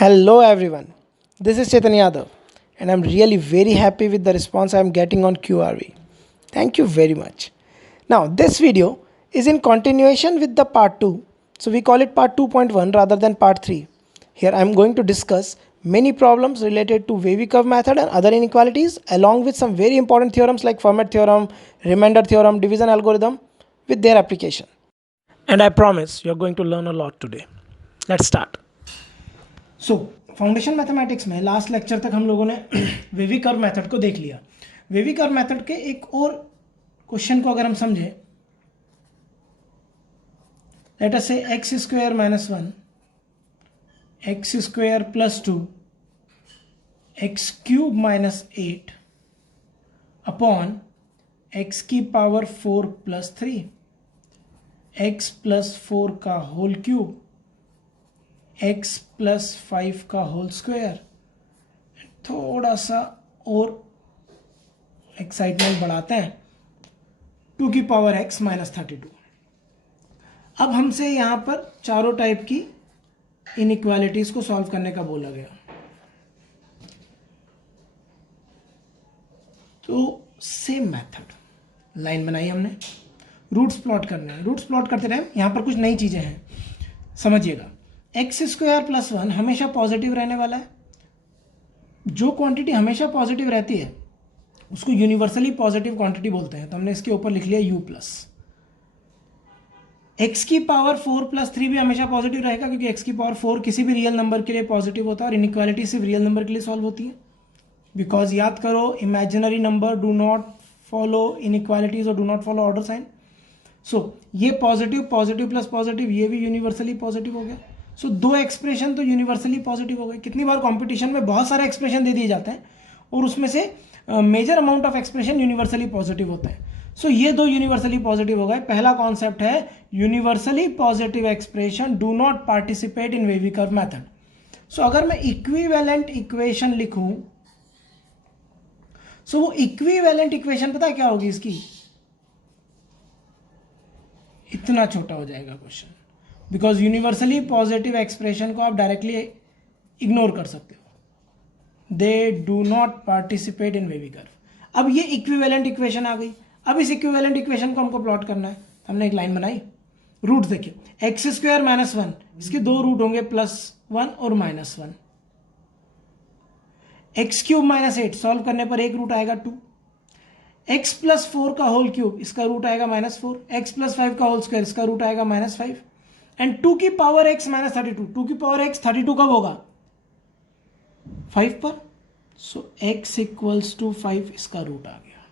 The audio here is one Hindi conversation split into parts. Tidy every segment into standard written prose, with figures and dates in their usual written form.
Hello everyone, this is Chetan Yadav and I'm really very happy with the response I'm getting on QRV. Thank you very much. Now this video is in continuation with the part 2, so we call it part 2.1 rather than part 3. Here I'm going to discuss many problems related to wavy curve method and other inequalities along with some very important theorems like Fermat theorem, remainder theorem, division algorithm with their application. And I promise you're going to learn a lot today. Let's start. So foundation mathematics में लास्ट लेक्चर तक हम लोगों ने वेवी कर्व मेथड को देख लिया। वेवी कर्व मेथड के एक और क्वेश्चन को अगर हम समझें, लेट अस से x square minus 1, x square plus 2, x cube minus 8 upon x की पावर 4 प्लस 3, एक्स प्लस 4 का होल क्यूब, x प्लस 5 का होल स्क्वायर। थोड़ा सा और एक्साइटमेंट बढ़ाते हैं, 2 की पावर x माइनस 32। अब हमसे यहाँ पर चारों टाइप की इनइक्वालिटीज को सॉल्व करने का बोला गया। तो सेम मेथड, लाइन बनाई हमने, रूट्स प्लॉट करने हैं। रूट्स प्लॉट करते टाइम यहाँ पर कुछ नई चीज़ें हैं, समझिएगा। एक्स स्क्वायर प्लस 1 हमेशा पॉजिटिव रहने वाला है। जो क्वांटिटी हमेशा पॉजिटिव रहती है उसको यूनिवर्सली पॉजिटिव क्वांटिटी बोलते हैं, तो हमने इसके ऊपर लिख लिया u प्लस। एक्स की पावर 4 प्लस 3 भी हमेशा पॉजिटिव रहेगा, क्योंकि एक्स की पावर 4 किसी भी रियल नंबर के लिए पॉजिटिव होता है और इनइक्वालिटी सिर्फ रियल नंबर के लिए सॉल्व होती है। बिकॉज याद करो, imaginary number do not follow inequalities और do not follow order sign. So ये पॉजिटिव, पॉजिटिव प्लस पॉजिटिव, ये भी यूनिवर्सली पॉजिटिव हो गया। सो दो एक्सप्रेशन तो यूनिवर्सली पॉजिटिव हो गए। कितनी बार कंपटीशन में बहुत सारे एक्सप्रेशन दे दिए जाते हैं और उसमें से major amount of expression universally positive होता है। सो ये दो यूनिवर्सली पॉजिटिव हो गए। पहला कॉन्सेप्ट है universally positive expression do not participate in wavy curve method. So अगर मैं इक्विवेलेंट इक्वेशन लिखूं, सो वो इक्विवेलेंट इक्वेशन पता है क्या होगी इसकी? इतना छोटा हो जाएगा question, because universally positive expression को आप डायरेक्टली इग्नोर कर सकते हो। They do not participate in wavy curve. अब ये इक्विवेलेंट इक्वेशन आ गई। अब इस इक्विवेलेंट इक्वेशन को हमको प्लॉट करना है। हमने एक लाइन बनाई, रूट देखिए, एक्स स्क्वायर माइनस 1, इसके दो रूट होंगे, +1 और -1। एक्स क्यूब माइनस 8 सॉल्व करने पर एक रूट आएगा 2। एक्स प्लस 4 का होल क्यूब, इसका रूट आएगा -4। एक्स प्लस 5 का होल स्क्वायर, इसका रूट आएगा -5। एंड 2 की पावर x माइनस 32, 2 की पावर x 32 कब होगा? 5 पर। सो x इक्वल्स टू 5, इसका रूट आ गया।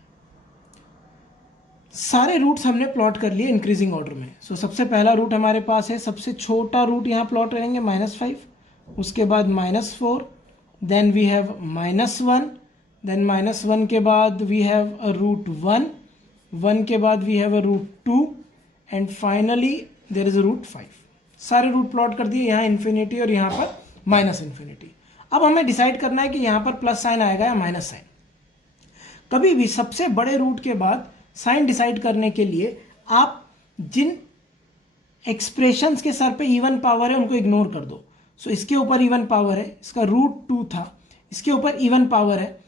सारे रूट्स हमने प्लॉट कर लिए इंक्रीजिंग ऑर्डर में। सो सबसे पहला रूट हमारे पास है, सबसे छोटा रूट यहाँ प्लॉट करेंगे -5, उसके बाद -4, देन वी हैव -1, देन -1 के बाद वी हैव अ रूट 1, 1 के बाद we have a root 2 and finally there is a root 5। सारे रूट प्लॉट कर दिए, यहाँ इन्फिनिटी और यहाँ पर माइनस इन्फिनिटी। अब हमें डिसाइड करना है कि यहाँ पर प्लस साइन आएगा या माइनस साइन। कभी भी सबसे बड़े रूट के बाद साइन डिसाइड करने के लिए आप जिन एक्सप्रेशंस के सर पे इवन पावर है उनको इग्नोर कर दो। सो इसके ऊपर इवन पावर है, इसका रूट 2 था, इसके ऊपर इवन पावर है,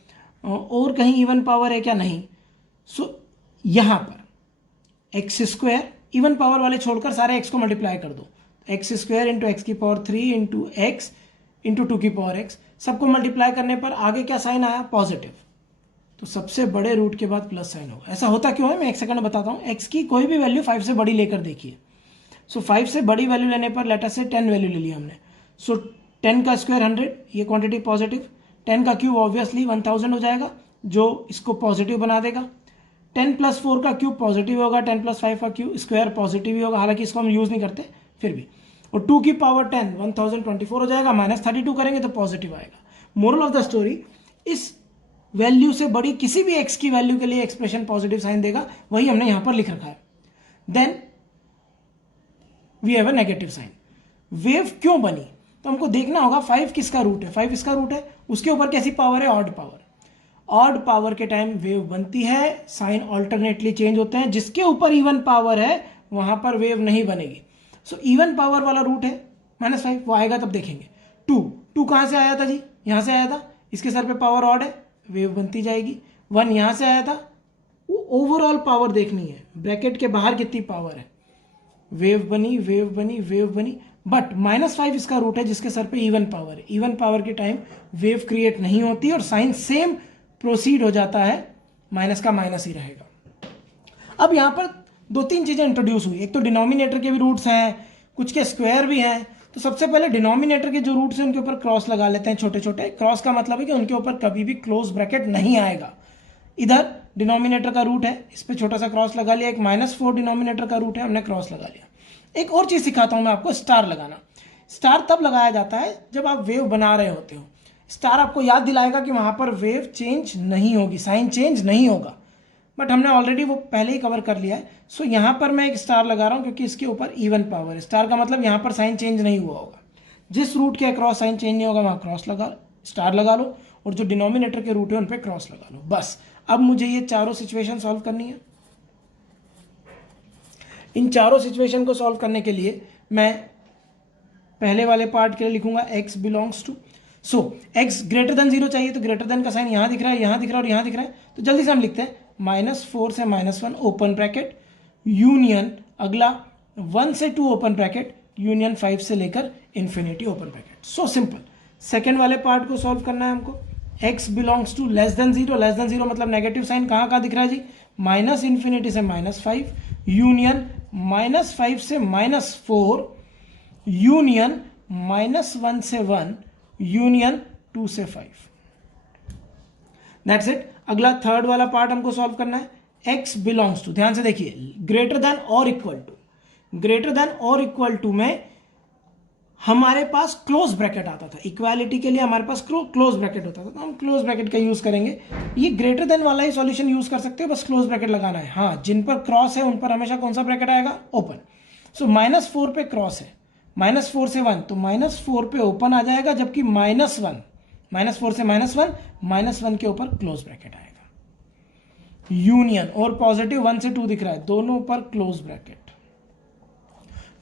और कहीं इवन पावर है क्या? नहीं। सो यहाँ पर एक्स स्क्वायर, इवन पावर वाले छोड़कर सारे एक्स को मल्टीप्लाई कर दो। एक्स स्क्वायर इंटू एक्स की पावर 3 इंटू एक्स इंटू 2 की पावर एक्स, सबको मल्टीप्लाई करने पर आगे क्या साइन आया? पॉजिटिव। तो सबसे बड़े रूट के बाद प्लस साइन होगा। ऐसा होता क्यों है मैं एक सेकंड बताता हूँ। एक्स की कोई भी वैल्यू 5 से बड़ी लेकर देखिए। सो 5 से बड़ी वैल्यू लेने पर लेटर से 10 वैल्यू ले ली हमने। सो 10 का स्क्वायर 100, ये क्वांटिटी पॉजिटिव। 10 का क्यूब ऑब्वियसली 1000 हो जाएगा, जो इसको पॉजिटिव बना देगा। 10 प्लस 4 का क्यूब पॉजिटिव होगा, 10 प्लस 5 का क्यूब स्क्वायर पॉजिटिव ही होगा, हालांकि इसको हम यूज नहीं करते फिर भी। और 2 की पावर 10 1024 हो जाएगा, -32 करेंगे तो पॉजिटिव आएगा। मोरल ऑफ द स्टोरी, इस वैल्यू से बड़ी किसी भी एक्स की वैल्यू के लिए एक्सप्रेशन पॉजिटिव साइन देगा, वही हमने यहां पर लिख रखा है। Then we have a negative sign. Wave क्यों बनी? तो हमको देखना होगा 5 किसका रूट है। 5 इसका रूट है, उसके ऊपर कैसी पावर है? Odd power. ऑड पावर के टाइम वेव बनती है, साइन ऑल्टरनेटली चेंज होते हैं। जिसके ऊपर इवन पावर है वहां पर वेव नहीं बनेगी। सो इवन पावर वाला रूट है -5, वो आएगा तब देखेंगे। 2 2 कहाँ से आया था जी, यहाँ से आया था, इसके सर पे पावर ऑड है, वेव बनती जाएगी। 1 यहाँ से आया था, वो ओवरऑल पावर देखनी है, ब्रैकेट के बाहर कितनी पावर है, वेव बनी, वेव बनी, वेव बनी, बट -5 इसका रूट है जिसके सर पे इवन पावर है। इवन पावर के टाइम वेव क्रिएट नहीं होती और साइन सेम प्रोसीड हो जाता है, माइनस का माइनस ही रहेगा। अब यहाँ पर 2-3 चीजें इंट्रोड्यूस हुई। एक तो डिनोमिनेटर के भी रूट्स हैं, कुछ के स्क्वायर भी हैं। तो सबसे पहले डिनोमिनेटर के जो रूट्स हैं उनके ऊपर क्रॉस लगा लेते हैं, छोटे छोटे। क्रॉस का मतलब है कि उनके ऊपर कभी भी क्लोज ब्रैकेट नहीं आएगा। इधर डिनोमिनेटर का रूट है, इस पर छोटा सा क्रॉस लगा लिया। एक -4 डिनोमिनेटर का रूट है, हमने क्रॉस लगा लिया। एक और चीज सिखाता हूं मैं आपको, स्टार लगाना। स्टार तब लगाया जाता है जब आप वेव बना रहे होते हो। स्टार आपको याद दिलाएगा कि वहां पर वेव चेंज नहीं होगी, साइन चेंज नहीं होगा, बट हमने ऑलरेडी वो पहले ही कवर कर लिया है। सो यहां पर मैं एक स्टार लगा रहा हूं क्योंकि इसके ऊपर इवन पावर है। स्टार का मतलब यहां पर साइन चेंज नहीं हुआ होगा, जिस रूट के अक्रॉस साइन चेंज नहीं होगा वहां क्रॉस लगा, स्टार लगा लो, और जो डिनोमिनेटर के रूट है उन पे क्रॉस लगा लो। बस अब मुझे ये चारों सिचुएशन सॉल्व करनी है। इन चारों सिचुएशन को सॉल्व करने के लिए मैं पहले वाले पार्ट के लिए लिखूंगा x belongs to, so x greater than 0 चाहिए, तो ग्रेटर देन का साइन यहां दिख रहा है, यहां दिख रहा है और यहां दिख रहा है। तो जल्दी से हम लिखते हैं -4 से -1 ओपन ब्रैकेट, यूनियन अगला 1 से 2 ओपन ब्रैकेट, यूनियन 5 से लेकर infinity open bracket. So simple. Second वाले पार्ट को सॉल्व करना है हमको। x belongs to less than 0 मतलब नेगेटिव साइन कहाँ कहाँ दिख रहा है जी, -∞ से -5, यूनियन -5 से -4, यूनियन -1 से 1, यूनियन 2 से 5। That's it. अगला थर्ड वाला पार्ट हमको सॉल्व करना है। x बिलोंग्स टू, ध्यान से देखिए, ग्रेटर देन और इक्वल टू, ग्रेटर देन और इक्वल टू में हमारे पास क्लोज ब्रैकेट आता था। इक्वालिटी के लिए हमारे पास क्लोज ब्रैकेट होता था, तो हम क्लोज ब्रैकेट का यूज करेंगे। ये ग्रेटर देन वाला ही सॉल्यूशन यूज कर सकते हो, बस क्लोज ब्रैकेट लगाना है। हाँ, जिन पर क्रॉस है उन पर हमेशा कौन सा ब्रैकेट आएगा, ओपन। सो -4 पे क्रॉस है, -4 से 1, तो -4 पे ओपन आ जाएगा, जबकि -1, -4 से -1, -1 के ऊपर क्लोज ब्रैकेट आएगा। यूनियन और पॉजिटिव 1 से 2 दिख रहा है, दोनों पर क्लोज ब्रैकेट।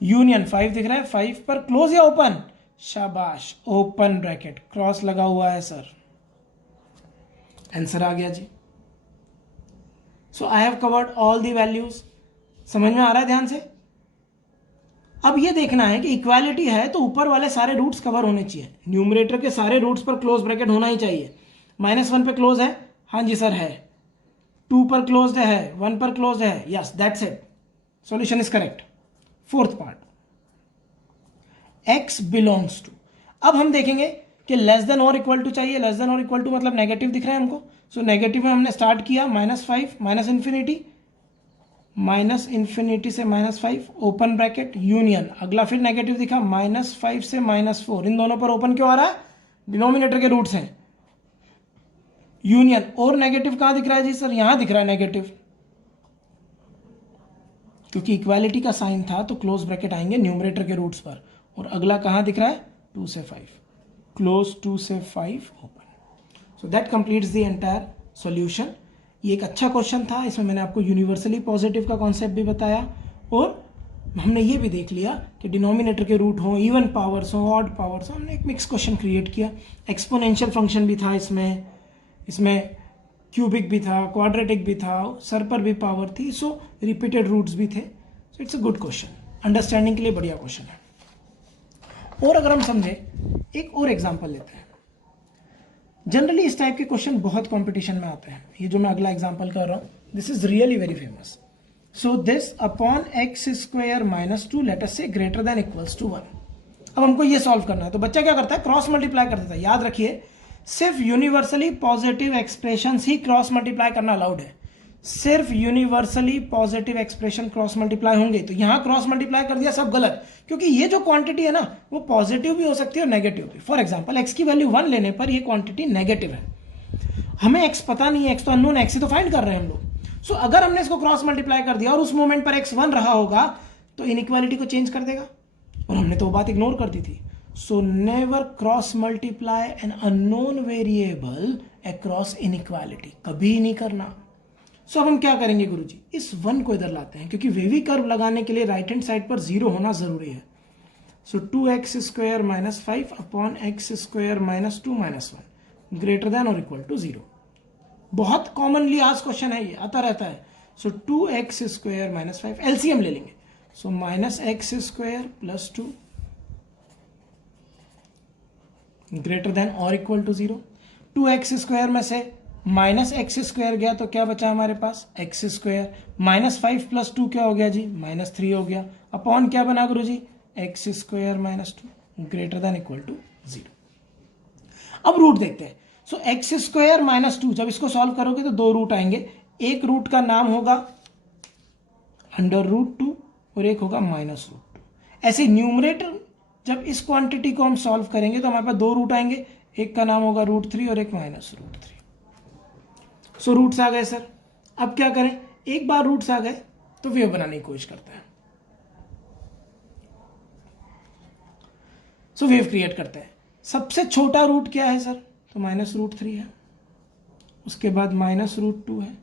यूनियन 5 दिख रहा है, 5 पर क्लोज या ओपन, शाबाश, ओपन ब्रैकेट, क्रॉस लगा हुआ है सर, आंसर आ गया जी। So I have covered all the values. समझ में आ रहा है ध्यान से? अब ये देखना है कि इक्वालिटी है तो ऊपर वाले सारे रूट्स कवर होने चाहिए। न्यूमरेटर के सारे रूट्स पर क्लोज ब्रैकेट होना ही चाहिए। -1 पे क्लोज है, हाँ जी सर है। 2 पर क्लोज है, 1 पर क्लोज है, yes that's it, solution is correct. Fourth part, x belongs to. अब हम देखेंगे कि लेस देन और इक्वल टू चाहिए। लेस देन और इक्वल टू मतलब नेगेटिव दिख रहा है हमको, सो नेगेटिव में हमने स्टार्ट किया -5, -∞ से -5 ओपन ब्रैकेट, यूनियन अगला फिर नेगेटिव दिखा, -5 से -4, इन दोनों पर ओपन क्यों आ रहा है, डिनोमिनेटर के रूट्स हैं। यूनियन और नेगेटिव कहां दिख रहा है जी सर, यहां दिख रहा है नेगेटिव, क्योंकि इक्वालिटी का साइन था तो क्लोज ब्रैकेट आएंगे न्यूमरेटर के रूट्स पर। और अगला कहां दिख रहा है, 2 से 5, क्लोज 2 से 5 open. So that completes the entire solution. ये एक अच्छा क्वेश्चन था, इसमें मैंने आपको यूनिवर्सली पॉजिटिव का कॉन्सेप्ट भी बताया और हमने ये भी देख लिया कि डिनोमिनेटर के रूट हों, इवन पावर्स हों, ऑड पावर्स हों। हमने एक मिक्स क्वेश्चन क्रिएट किया। एक्सपोनेंशियल फंक्शन भी था इसमें क्यूबिक भी था, क्वाड्रेटिक भी था, सर पर भी पावर थी, सो रिपीटेड रूट्स भी थे। So it's a good question, understanding के लिए बढ़िया क्वेश्चन है। और अगर हम समझे, एक और एग्जांपल लेते हैं। जनरली इस टाइप के क्वेश्चन बहुत कंपटीशन में आते हैं। ये जो मैं अगला एग्जांपल कर रहा हूँ, this is really very famous. So this upon x square -2 late us से ग्रेटर देन इक्वल्स टू 1। अब हमको ये सॉल्व करना है, तो बच्चा क्या करता है, क्रॉस मल्टीप्लाई कर देता है। याद रखिए, सिर्फ यूनिवर्सली पॉजिटिव एक्सप्रेशन ही क्रॉस मल्टीप्लाई करना अलाउड है। सिर्फ universally positive expression cross multiply होंगे। तो यहां क्रॉस मल्टीप्लाई कर दिया, सब गलत, क्योंकि ये जो क्वांटिटी है ना, वो पॉजिटिव भी हो सकती है और नेगेटिव भी। फॉर एग्जांपल, x की वैल्यू 1 लेने पर ये क्वांटिटी नेगेटिव है, हमें x पता नहीं है, x तो अननोन, x ही तो फाइंड कर रहे हैं हम लोग। सो अगर हमने इसको क्रॉस मल्टीप्लाई कर दिया और उस मोमेंट पर x 1 रहा होगा तो इनइक्वालिटी को चेंज कर देगा, और हमने तो वो बात इग्नोर कर दी थी। So never cross multiply an unknown variable across inequality, कभी नहीं करना। So अब हम क्या करेंगे गुरुजी, इस 1 को इधर लाते हैं, क्योंकि वेवी कर्व लगाने के लिए राइट हैंड साइड पर 0 होना जरूरी है। सो 2x² minus 5 upon x² minus 2 minus 1 greater than और इक्वल टू 0। बहुत कॉमनली आज क्वेश्चन है, ये आता रहता है। सो 2x² माइनस 5 एलसीएम ले लेंगे। So minus x² plus 2 greater than और इक्वल टू 0। 2x² में से माइनस x² गया तो क्या बचा हमारे पास x²। माइनस 5 प्लस 2 क्या हो गया जी, माइनस 3 हो गया। अपॉन क्या बना गुरु जी, x² minus 2 greater than equal to 0। अब रूट देखते हैं। सो x² माइनस 2, जब इसको सॉल्व करोगे तो दो रूट आएंगे। एक रूट का नाम होगा √2 और एक होगा -√2। ऐसे न्यूमरेटर जब इस क्वांटिटी को हम सॉल्व करेंगे तो हमारे पास दो रूट आएंगे, एक का नाम होगा √3 और एक -√3। सो रूट्स आ गए सर। अब क्या करें, एक बार रूट्स आ गए तो वेव बनाने की कोशिश करते हैं। सो वेव क्रिएट करते हैं। सबसे छोटा रूट क्या है सर, तो -√3 है, उसके बाद -√2 है,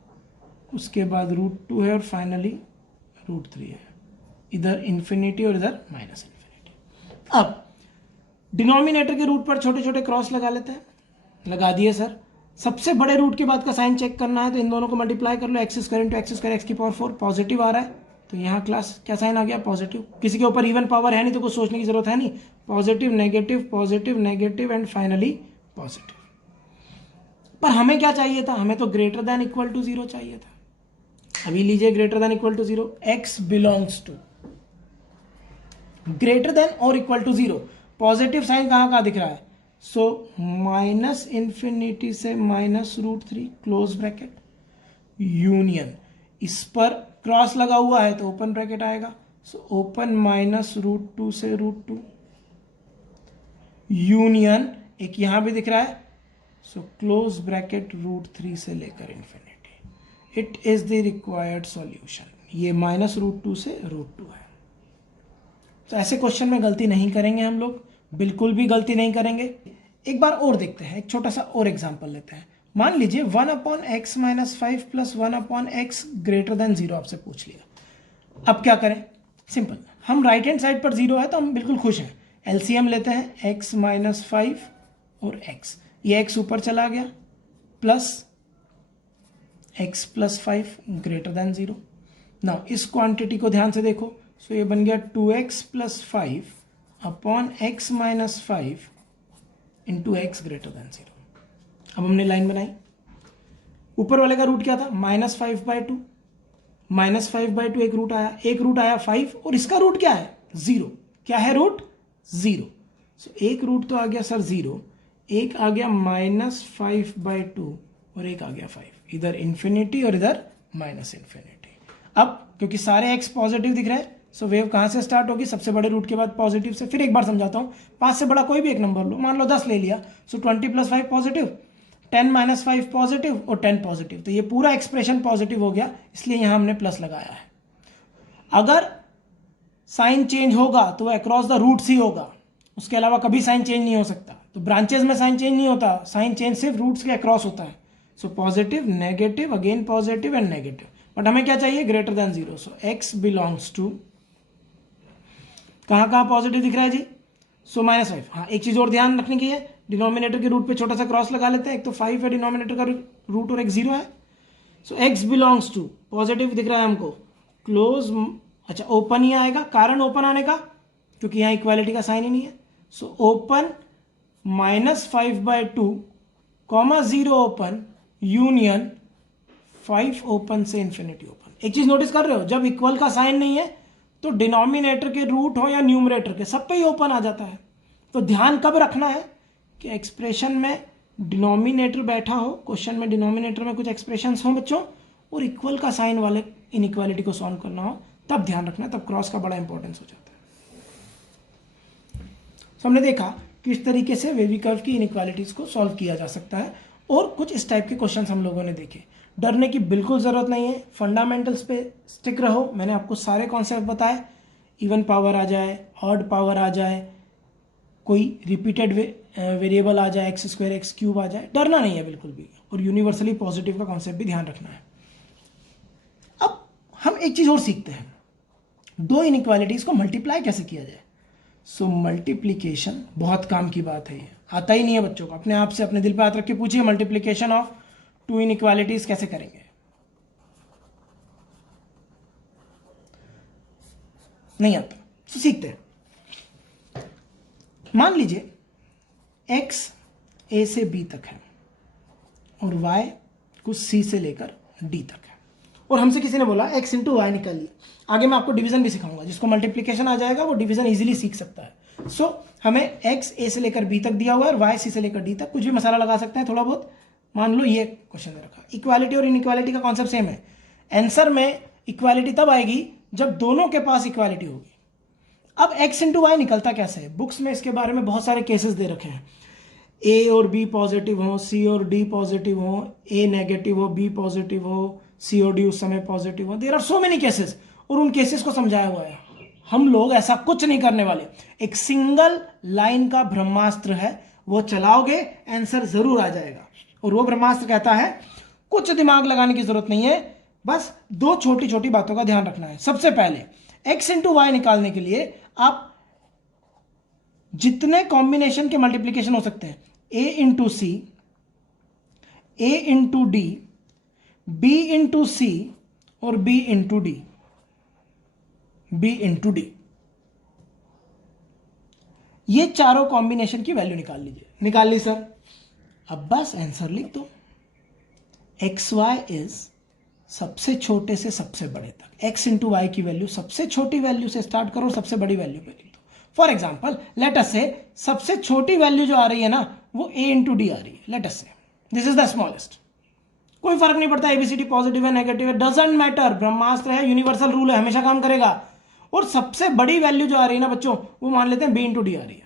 उसके बाद √2 है और फाइनली √3 है। इधर इन्फिनिटी और इधर माइनस इन्फिनिटी। अब डिनोमिनेटर के रूट पर छोटे छोटे क्रॉस लगा लेते हैं। लगा दिए सर। सबसे बड़े रूट के बाद का साइन चेक करना है तो इन दोनों को मल्टीप्लाई कर लो, x² into x² x⁴ positive आ रहा है तो यहाँ क्लास क्या साइन आ गया, पॉजिटिव। किसी के ऊपर इवन पावर है नहीं तो कुछ सोचने की जरूरत है नहीं। Positive negative and finally positive. पर हमें क्या चाहिए था, हमें तो ग्रेटर देन इक्वल टू 0 चाहिए था। अभी लीजिए greater than equal to 0, x belongs to greater than और इक्वल टू 0। पॉजिटिव साइन कहाँ दिख रहा है, सो माइनस इन्फिनिटी से -√3 क्लोज ब्रैकेट यूनियन, इस पर क्रॉस लगा हुआ है तो ओपन ब्रैकेट आएगा। सो ओपन -√2 से √2 यूनियन, एक यहां भी दिख रहा है, सो क्लोज ब्रैकेट √3 से लेकर infinity. It is the required solution. ये -√2 से √2 है। तो ऐसे क्वेश्चन में गलती नहीं करेंगे हम लोग, बिल्कुल भी गलती नहीं करेंगे। एक बार और देखते हैं, एक छोटा सा और एग्जांपल लेते हैं। मान लीजिए 1/x - 5 plus 1/x greater than 0 आपसे पूछ लिया। अब क्या करें, सिंपल, हम राइट हैंड साइड पर 0 है तो हम बिल्कुल खुश हैं। एलसीएम लेते हैं, x - 5 और x, ये x ऊपर चला गया plus x + 5 greater than 0। Now इस क्वांटिटी को ध्यान से देखो। सो ये बन गया 2x + 5 upon x - 5 into x greater than 0। अब हमने लाइन बनाई, ऊपर वाले का रूट क्या था, -5/2। -5/2 एक रूट आया 5 और इसका रूट क्या है 0। क्या है रूट 0। सो एक रूट तो आ गया सर 0, एक आ गया -5/2 और एक आ गया 5। इधर इन्फिनिटी और इधर माइनस इन्फिनिटी। अब क्योंकि सारे x पॉजिटिव दिख रहे हैं, सो वेव कहां से स्टार्ट होगी, सबसे बड़े रूट के बाद पॉजिटिव से। फिर एक बार समझाता हूं, 5 से बड़ा कोई भी एक नंबर लो, मान लो 10 ले लिया। सो 20 + 5 पॉजिटिव, 10 - 5 पॉजिटिव और 10 पॉजिटिव। तो ये पूरा एक्सप्रेशन पॉजिटिव हो गया, इसलिए यहां हमने प्लस लगाया है। अगर साइन चेंज होगा तो वह अक्रॉस द रूट्स ही होगा, उसके अलावा कभी साइन चेंज नहीं हो सकता। तो ब्रांचेस में साइन चेंज नहीं होता, साइन चेंज सिर्फ रूट्स के अक्रॉस होता है। So positive negative again positive and negative, but हमें क्या चाहिए, greater than 0। So x belongs to, कहां पॉजिटिव दिख रहा है जी, सो -5। हाँ, एक चीज और ध्यान रखने की है, डिनोमिनेटर के रूट पे छोटा सा क्रॉस लगा लेते हैं। एक तो 5 है डिनोमिनेटर का रूट और एक 0 है। सो x बिलोंग्स टू, पॉजिटिव दिख रहा है हमको, क्लोज, अच्छा ओपन ही आएगा। कारण ओपन आने का, क्योंकि यहाँ इक्वालिटी का साइन ही नहीं है। So open -5/2 0 open union 5 open से इन्फिनिटी ओपन। एक चीज नोटिस कर रहे हो, जब इक्वल का साइन नहीं है तो डिनोमिनेटर के रूट हो या न्यूमरेटर के, सब पे ही ओपन आ जाता है। तो ध्यान कब रखना है कि एक्सप्रेशन में डिनोमिनेटर बैठा हो, क्वेश्चन में डिनोमिनेटर में कुछ एक्सप्रेशंस हो बच्चों, और इक्वल का साइन वाले इनइक्वालिटी को सॉल्व करना हो, तब ध्यान रखना है, तब क्रॉस का बड़ा इंपॉर्टेंस हो जाता है। तो हमने देखा किस तरीके से वेवी कर्व की इनइक्वालिटीज को सॉल्व किया जा सकता है, और कुछ इस टाइप के क्वेश्चन हम लोगों ने देखे। डरने की बिल्कुल ज़रूरत नहीं है, फंडामेंटल्स पे स्टिक रहो। मैंने आपको सारे कॉन्सेप्ट बताए, इवन पावर आ जाए, ऑड पावर आ जाए, कोई रिपीटेड वेरिएबल आ जाए, x² x³ आ जाए, डरना नहीं है बिल्कुल भी। और यूनिवर्सली पॉजिटिव का कॉन्सेप्ट भी ध्यान रखना है। अब हम एक चीज़ और सीखते हैं, दो इनइक्वालिटीज़ को मल्टीप्लाई कैसे किया जाए। सो मल्टीप्लीकेशन बहुत काम की बात है, ये आता ही नहीं है बच्चों को। अपने आप से अपने दिल पे हाथ रख के पूछिए मल्टीप्लीकेशन ऑफ टू इनइक्वालिटीज कैसे करेंगे। नहीं आता, तो सीखते हैं। मान लीजिए x a से b तक है और y कुछ c से लेकर d तक है, और हमसे किसी ने बोला x इंटू वाई निकालिए। आगे मैं आपको डिवीजन भी सिखाऊंगा, जिसको मल्टीप्लीकेशन आ जाएगा वो डिवीजन इजीली सीख सकता है। सो हमें x a से लेकर b तक दिया हुआ है और y c से लेकर d तक, कुछ भी मसाला लगा सकते हैं थोड़ा बहुत। मान लो ये क्वेश्चन दे रखा, इक्वालिटी और इनइक्वालिटी का कॉन्सेप्ट सेम है। आंसर में इक्वालिटी तब आएगी जब दोनों के पास इक्वालिटी होगी। अब x इंटू वाई निकलता कैसे है, बुक्स में इसके बारे में बहुत सारे केसेस दे रखे हैं। a और b पॉजिटिव हो, c और d पॉजिटिव हो, a नेगेटिव हो, b पॉजिटिव हो, c और d उस समय पॉजिटिव हो। There are so many cases, और उन केसेस को समझाया हुआ है। हम लोग ऐसा कुछ नहीं करने वाले, एक सिंगल लाइन का ब्रह्मास्त्र है, वो चलाओगे आंसर जरूर आ जाएगा। और वो ब्रह्मास्त्र कहता है कुछ दिमाग लगाने की जरूरत नहीं है, बस दो छोटी छोटी बातों का ध्यान रखना है। सबसे पहले x इंटू वाई निकालने के लिए आप जितने कॉम्बिनेशन के मल्टीप्लीकेशन हो सकते हैं, a into C, a into D, b into C और b into D, b into D, ये चारों कॉम्बिनेशन की वैल्यू निकाल लीजिए। निकाल ली सर, अब बस आंसर लिख दो। एक्स वाई इज सबसे छोटे से सबसे बड़े तक, x इंटू वाई की वैल्यू सबसे छोटी वैल्यू से स्टार्ट करो और सबसे बड़ी वैल्यू पे लिख दो। फॉर एग्जाम्पल लेट अस से सबसे छोटी वैल्यू जो आ रही है ना वो a इंटू डी आ रही है। लेट अस से दिस इज द स्मॉलेस्ट, कोई फर्क नहीं पड़ता एबीसीडी पॉजिटिव है नेगेटिव है, डजंट मैटर, ब्रह्मास्त्र है, यूनिवर्सल रूल है, हमेशा काम करेगा। और सबसे बड़ी वैल्यू जो आ रही है ना बच्चों, वो मान लेते हैं b इंटू डी आ रही है।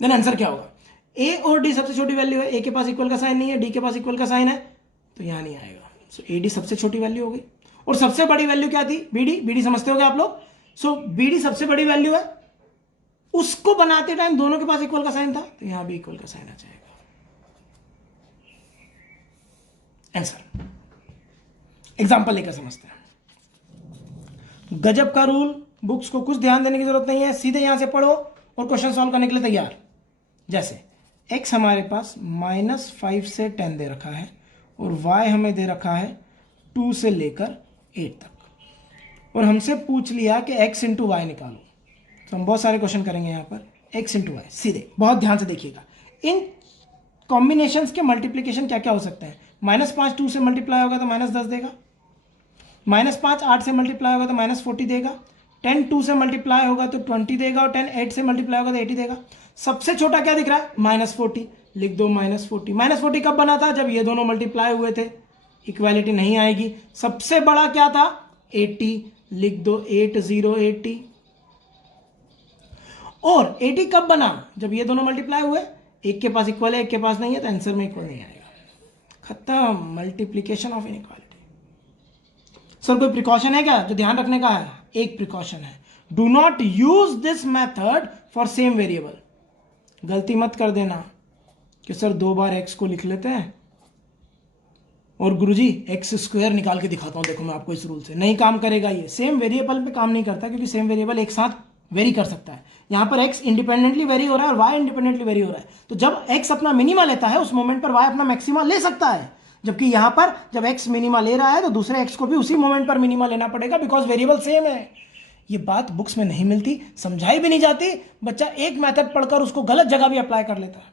देन आंसर क्या होगा, a और d सबसे छोटी वैल्यू है, a के पास इक्वल का साइन नहीं है, d के पास इक्वल का साइन है, तो यहां नहीं आएगा। सो AD सबसे छोटी वैल्यू हो गई। और सबसे बड़ी वैल्यू क्या थी, BD समझते होगे आप लोग। सो BD सबसे बड़ी वैल्यू है, उसको बनाते टाइम दोनों के पास इक्वल का साइन था, तो यहां भी इक्वल का साइन आ जाएगा। आंसर एग्जांपल लेकर समझते हैं। गजब का रूल, बुक्स को कुछ ध्यान देने की जरूरत नहीं है, सीधे यहां से पढ़ो और क्वेश्चन सॉल्व करने के लिए तैयार। जैसे x हमारे पास -5 से 10 दे रखा है और y हमें दे रखा है 2 से लेकर 8 तक, और हमसे पूछ लिया कि x इंटू वाई निकालो। तो हम बहुत सारे क्वेश्चन करेंगे यहाँ पर, x इंटू वाई सीधे, बहुत ध्यान से देखिएगा। इन कॉम्बिनेशंस के मल्टीप्लीकेशन क्या क्या हो सकते हैं, -5 2 से मल्टीप्लाई होगा तो -10 देगा, -5 8 से मल्टीप्लाई होगा तो -40 देगा, 10 2 से मल्टीप्लाई होगा तो 20 देगा, और 10 8 से मल्टीप्लाई होगा तो 80 देगा। सबसे छोटा क्या दिख रहा है, -40, लिख दो -40। -40 कब बना था, जब ये दोनों मल्टीप्लाई हुए थे, इक्वालिटी नहीं आएगी। सबसे बड़ा क्या था, 80, लिख दो 80। और 80 कब बना, जब ये दोनों मल्टीप्लाई हुए, एक के पास इक्वल है एक के पास नहीं है, तो आंसर में इक्वल नहीं आएगा। खत्म, मल्टीप्लीकेशन ऑफ इनइक्वालिटी। सर कोई प्रिकॉशन है क्या जो ध्यान रखने का है, एक प्रिकॉशन है, do not use this method for same variable. गलती मत कर देना कि सर 2 बार x को लिख लेते हैं और गुरुजी x स्क्वायर निकाल के दिखाता हूं, देखो मैं आपको इस रूल से, नहीं काम करेगा। ये सेम वेरिएबल पे काम नहीं करता, क्योंकि सेम वेरिएबल एक साथ वेरी कर सकता है। यहां पर x इंडिपेंडेंटली वेरी हो रहा है और y इंडिपेंडेंटली वेरी हो रहा है, तो जब x अपना मिनिमा लेता है उस मोमेंट पर y अपना मैक्सिमा ले सकता है। जबकि यहां पर जब x मिनिमा ले रहा है तो दूसरे x को भी उसी मोमेंट पर मिनिमा लेना पड़ेगा, बिकॉज वेरिएबल सेम है। ये बात बुक्स में नहीं मिलती, समझाई भी नहीं जाती, बच्चा एक मेथड पढ़कर उसको गलत जगह भी अप्लाई कर लेता है।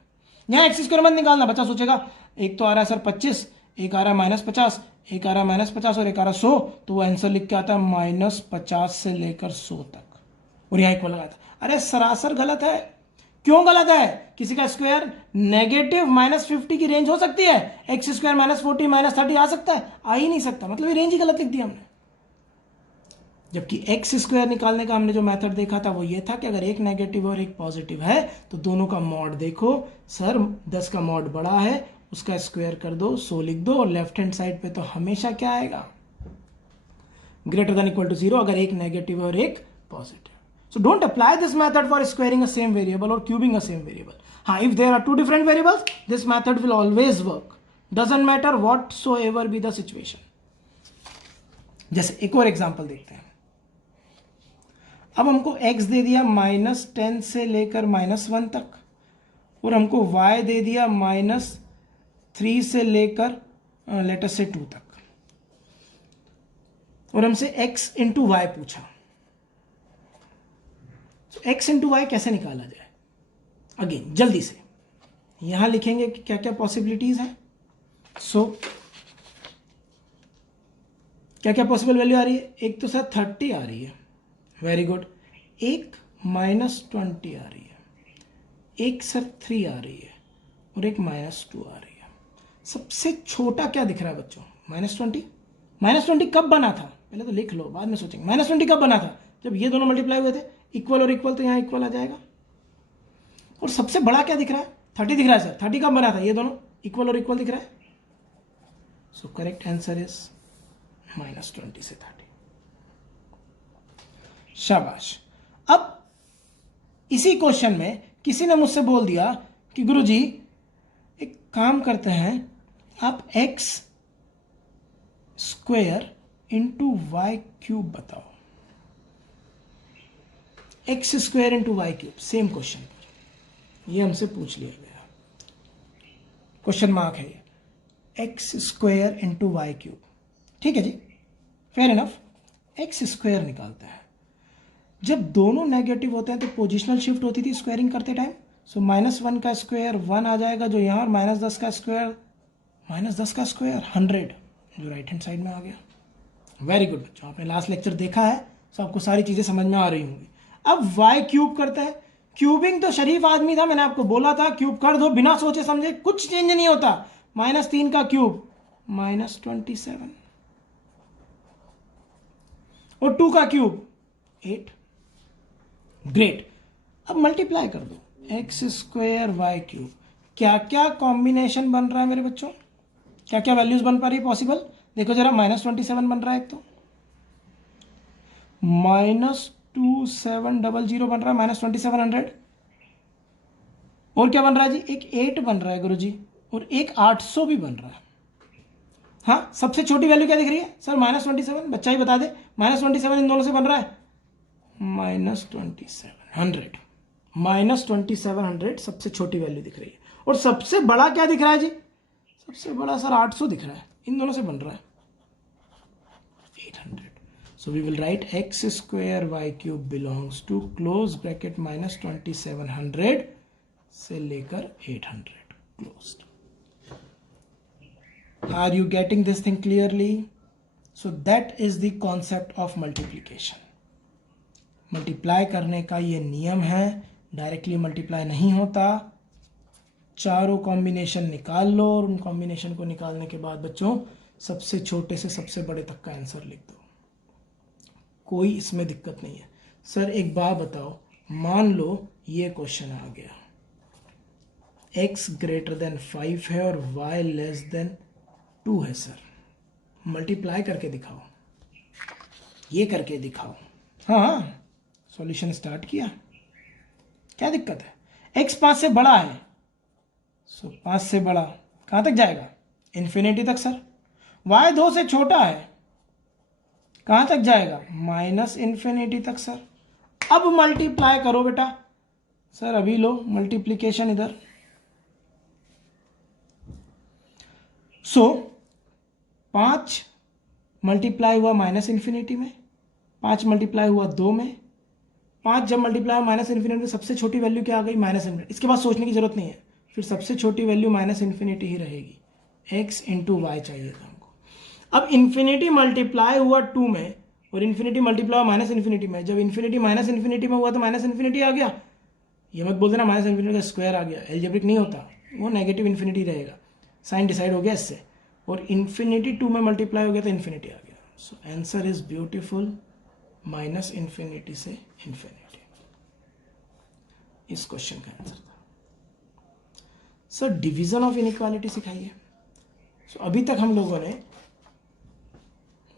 यहाँ एक्स स्क्वायर मत निकालना, बच्चा सोचेगा एक तो आ रहा है सर 25, एक आ रहा है -50, एक आ रहा है -50 और एक आ रहा है 100, तो वो आंसर लिख के आता है -50 से लेकर 100 तक, और यहाँ इक्वल लगाता है। अरे सरासर गलत है। क्यों गलत है, किसी का स्क्वायर नेगेटिव -50 की रेंज हो सकती है, एक्स स्क्वायर -40 -30 आ सकता है, आ ही नहीं सकता, मतलब ये रेंज ही गलत लिख दी हमने। जबकि एक्स स्क्वायर निकालने का हमने जो मेथड देखा था वो ये था कि अगर एक नेगेटिव और एक पॉजिटिव है तो दोनों का मॉड देखो। सर 10 का मॉड बड़ा है, उसका स्क्वायर कर दो, 100 लिख दो, और लेफ्ट हैंड साइड पे तो हमेशा क्या आएगा, ग्रेटर देन इक्वल टू 0, अगर एक नेगेटिव और एक positive. So don't apply this method for squaring a same variable or cubing a same variable. हाँ, if there are two different variables, this method will always work. Doesn't matter whatsoever be the situation. जैसे एक और एग्जांपल देखते हैं। अब हमको x दे दिया -10 से लेकर -1 तक, और हमको y दे दिया -3 से लेकर लेटर से 2 तक, और हमसे x इंटू वाई पूछा। तो x इंटू वाई कैसे निकाला जाए? अगेन जल्दी से यहां लिखेंगे कि क्या क्या पॉसिबिलिटीज हैं। सो क्या क्या पॉसिबल वैल्यू आ रही है? एक तो सर 30 आ रही है, वेरी गुड। एक -20 आ रही है, एक सर 3 आ रही है, और एक -2 आ रही है। सबसे छोटा क्या दिख रहा है बच्चों? -20। -20 कब बना था? पहले तो लिख लो, बाद में सोचेंगे। -20 कब बना था? जब ये दोनों मल्टीप्लाई हुए थे, इक्वल और इक्वल, तो यहाँ इक्वल आ जाएगा। और सबसे बड़ा क्या दिख रहा है? 30 दिख रहा है सर। 30 कब बना था? ये दोनों इक्वल और इक्वल दिख रहा है। सो करेक्ट आंसर इज -20 से 30। शाबाश। अब इसी क्वेश्चन में किसी ने मुझसे बोल दिया कि गुरुजी एक काम करते हैं, आप x square into Y cube बताओ। x square into Y cube, same question पर ये हमसे पूछ लिया गया, क्वेश्चन मार्क है ये, x square into Y cube. ठीक है जी, फेयर इनफ। x स्क्वायर निकालते हैं। जब दोनों नेगेटिव होते हैं तो पोजिशनल शिफ्ट होती थी स्क्वायरिंग करते टाइम। सो -1 का स्क्वायर 1 आ जाएगा जो यहाँ, और -10 का स्क्वायर 100, जो राइट हैंड साइड में आ गया। वेरी गुड बच्चों, आपने लास्ट लेक्चर देखा है, तो आपको सारी चीज़ें समझ में आ रही होंगी। अब y क्यूब करते हैं। क्यूबिंग तो शरीफ आदमी था, मैंने आपको बोला था क्यूब कर दो बिना सोचे समझे, कुछ चेंज नहीं होता। -3 का क्यूब -27, और 2 का क्यूब 8। ग्रेट। अब मल्टीप्लाई कर दो, एक्स स्क्वायर वाई क्यूब। क्या क्या कॉम्बिनेशन बन रहा है मेरे बच्चों? क्या क्या वैल्यूज बन पा रही है पॉसिबल? देखो जरा, -27 बन रहा है एक तो, -2700 बन रहा है, -2700। और क्या बन रहा है जी? एक 8 बन रहा है गुरु जी, और एक 800 भी बन रहा है। हाँ, सबसे छोटी वैल्यू क्या दिख रही है सर? -27। बच्चा ही बता दे, -27 इन दोनों से बन रहा है -2700। -2700 सबसे छोटी वैल्यू दिख रही है। और सबसे बड़ा क्या दिख रहा है जी? सबसे बड़ा सर 800 दिख रहा है, इन दोनों से बन रहा है 800। So we will write X square Y cube belongs to close bracket -2700 से लेकर 800 क्लोज्ड। Are you getting this thing clearly? So that is the concept of multiplication. Multiply करने का ये नियम है, डायरेक्टली मल्टीप्लाई नहीं होता। चारों कॉम्बिनेशन निकाल लो, और उन कॉम्बिनेशन को निकालने के बाद बच्चों सबसे छोटे से सबसे बड़े तक का आंसर लिख दो, कोई इसमें दिक्कत नहीं है। सर एक बात बताओ, मान लो ये क्वेश्चन आ गया, x ग्रेटर देन 5 है और y लेस देन 2 है सर, मल्टीप्लाई करके दिखाओ, ये करके दिखाओ। हाँ, सॉल्यूशन स्टार्ट किया, क्या दिक्कत है? x 5 से बड़ा है, सो 5 से बड़ा कहां तक जाएगा? इन्फिनिटी तक सर। y 2 से छोटा है, कहां तक जाएगा? -इन्फिनिटी तक सर। अब मल्टीप्लाई करो बेटा। सर अभी लो मल्टीप्लीकेशन इधर। सो 5 मल्टीप्लाई हुआ -इन्फिनिटी में, 5 मल्टीप्लाई हुआ 2 में, 5 जब मल्टीप्लाई हुआ -इन्फिनिटी में, सबसे छोटी वैल्यू क्या आ गई? -इन्फिनिटी। इसके बाद सोचने की जरूरत नहीं है, फिर सबसे छोटी वैल्यू -इन्फिनिटी ही रहेगी। x इंटू वाई चाहिए था हमको। अब इन्फिनिटी मल्टीप्लाई हुआ 2 में, और इन्फिनिटी मल्टीप्लाई हुआ -इन्फिनिटी में। जब इन्फिनिटी -इन्फिनिटी में हुआ तो -इन्फिनिटी आ गया। ये मत बोल देना -इन्फिनिटी का स्क्वायर आ गया, एल्जेब्रिक नहीं होता, वो नेगेटिव इन्फिनिटी रहेगा। साइन डिसाइड हो गया इससे, और इन्फिनिटी 2 में मल्टीप्लाई हो गया तो इन्फिनिटी आ गया। So answer is beautiful, -infinity से इन्फिनिटी। इस क्वेश्चन का आंसर था। सर डिवीजन ऑफ इनइक्वालिटी सिखाइए। सो अभी तक हम लोगों ने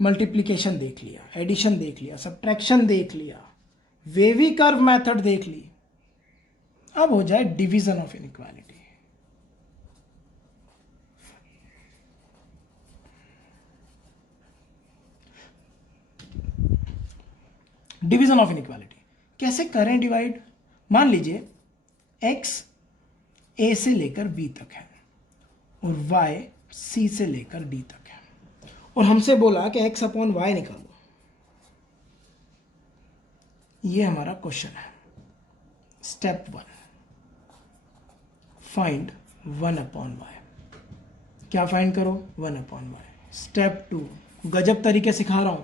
मल्टीप्लिकेशन देख लिया, एडिशन देख लिया, सब्ट्रैक्शन देख लिया, वेवी कर्व मेथड देख ली। अब हो जाए division of inequality. Division of inequality कैसे करें डिवाइड? मान लीजिए x a से लेकर b तक है और y c से लेकर d तक है, और हमसे बोला कि x अपॉन y निकालो। ये हमारा क्वेश्चन है। Step 1, find 1 upon y। क्या फाइंड करो? 1 अपॉन y। स्टेप 2, गजब तरीके सिखा रहा हूं,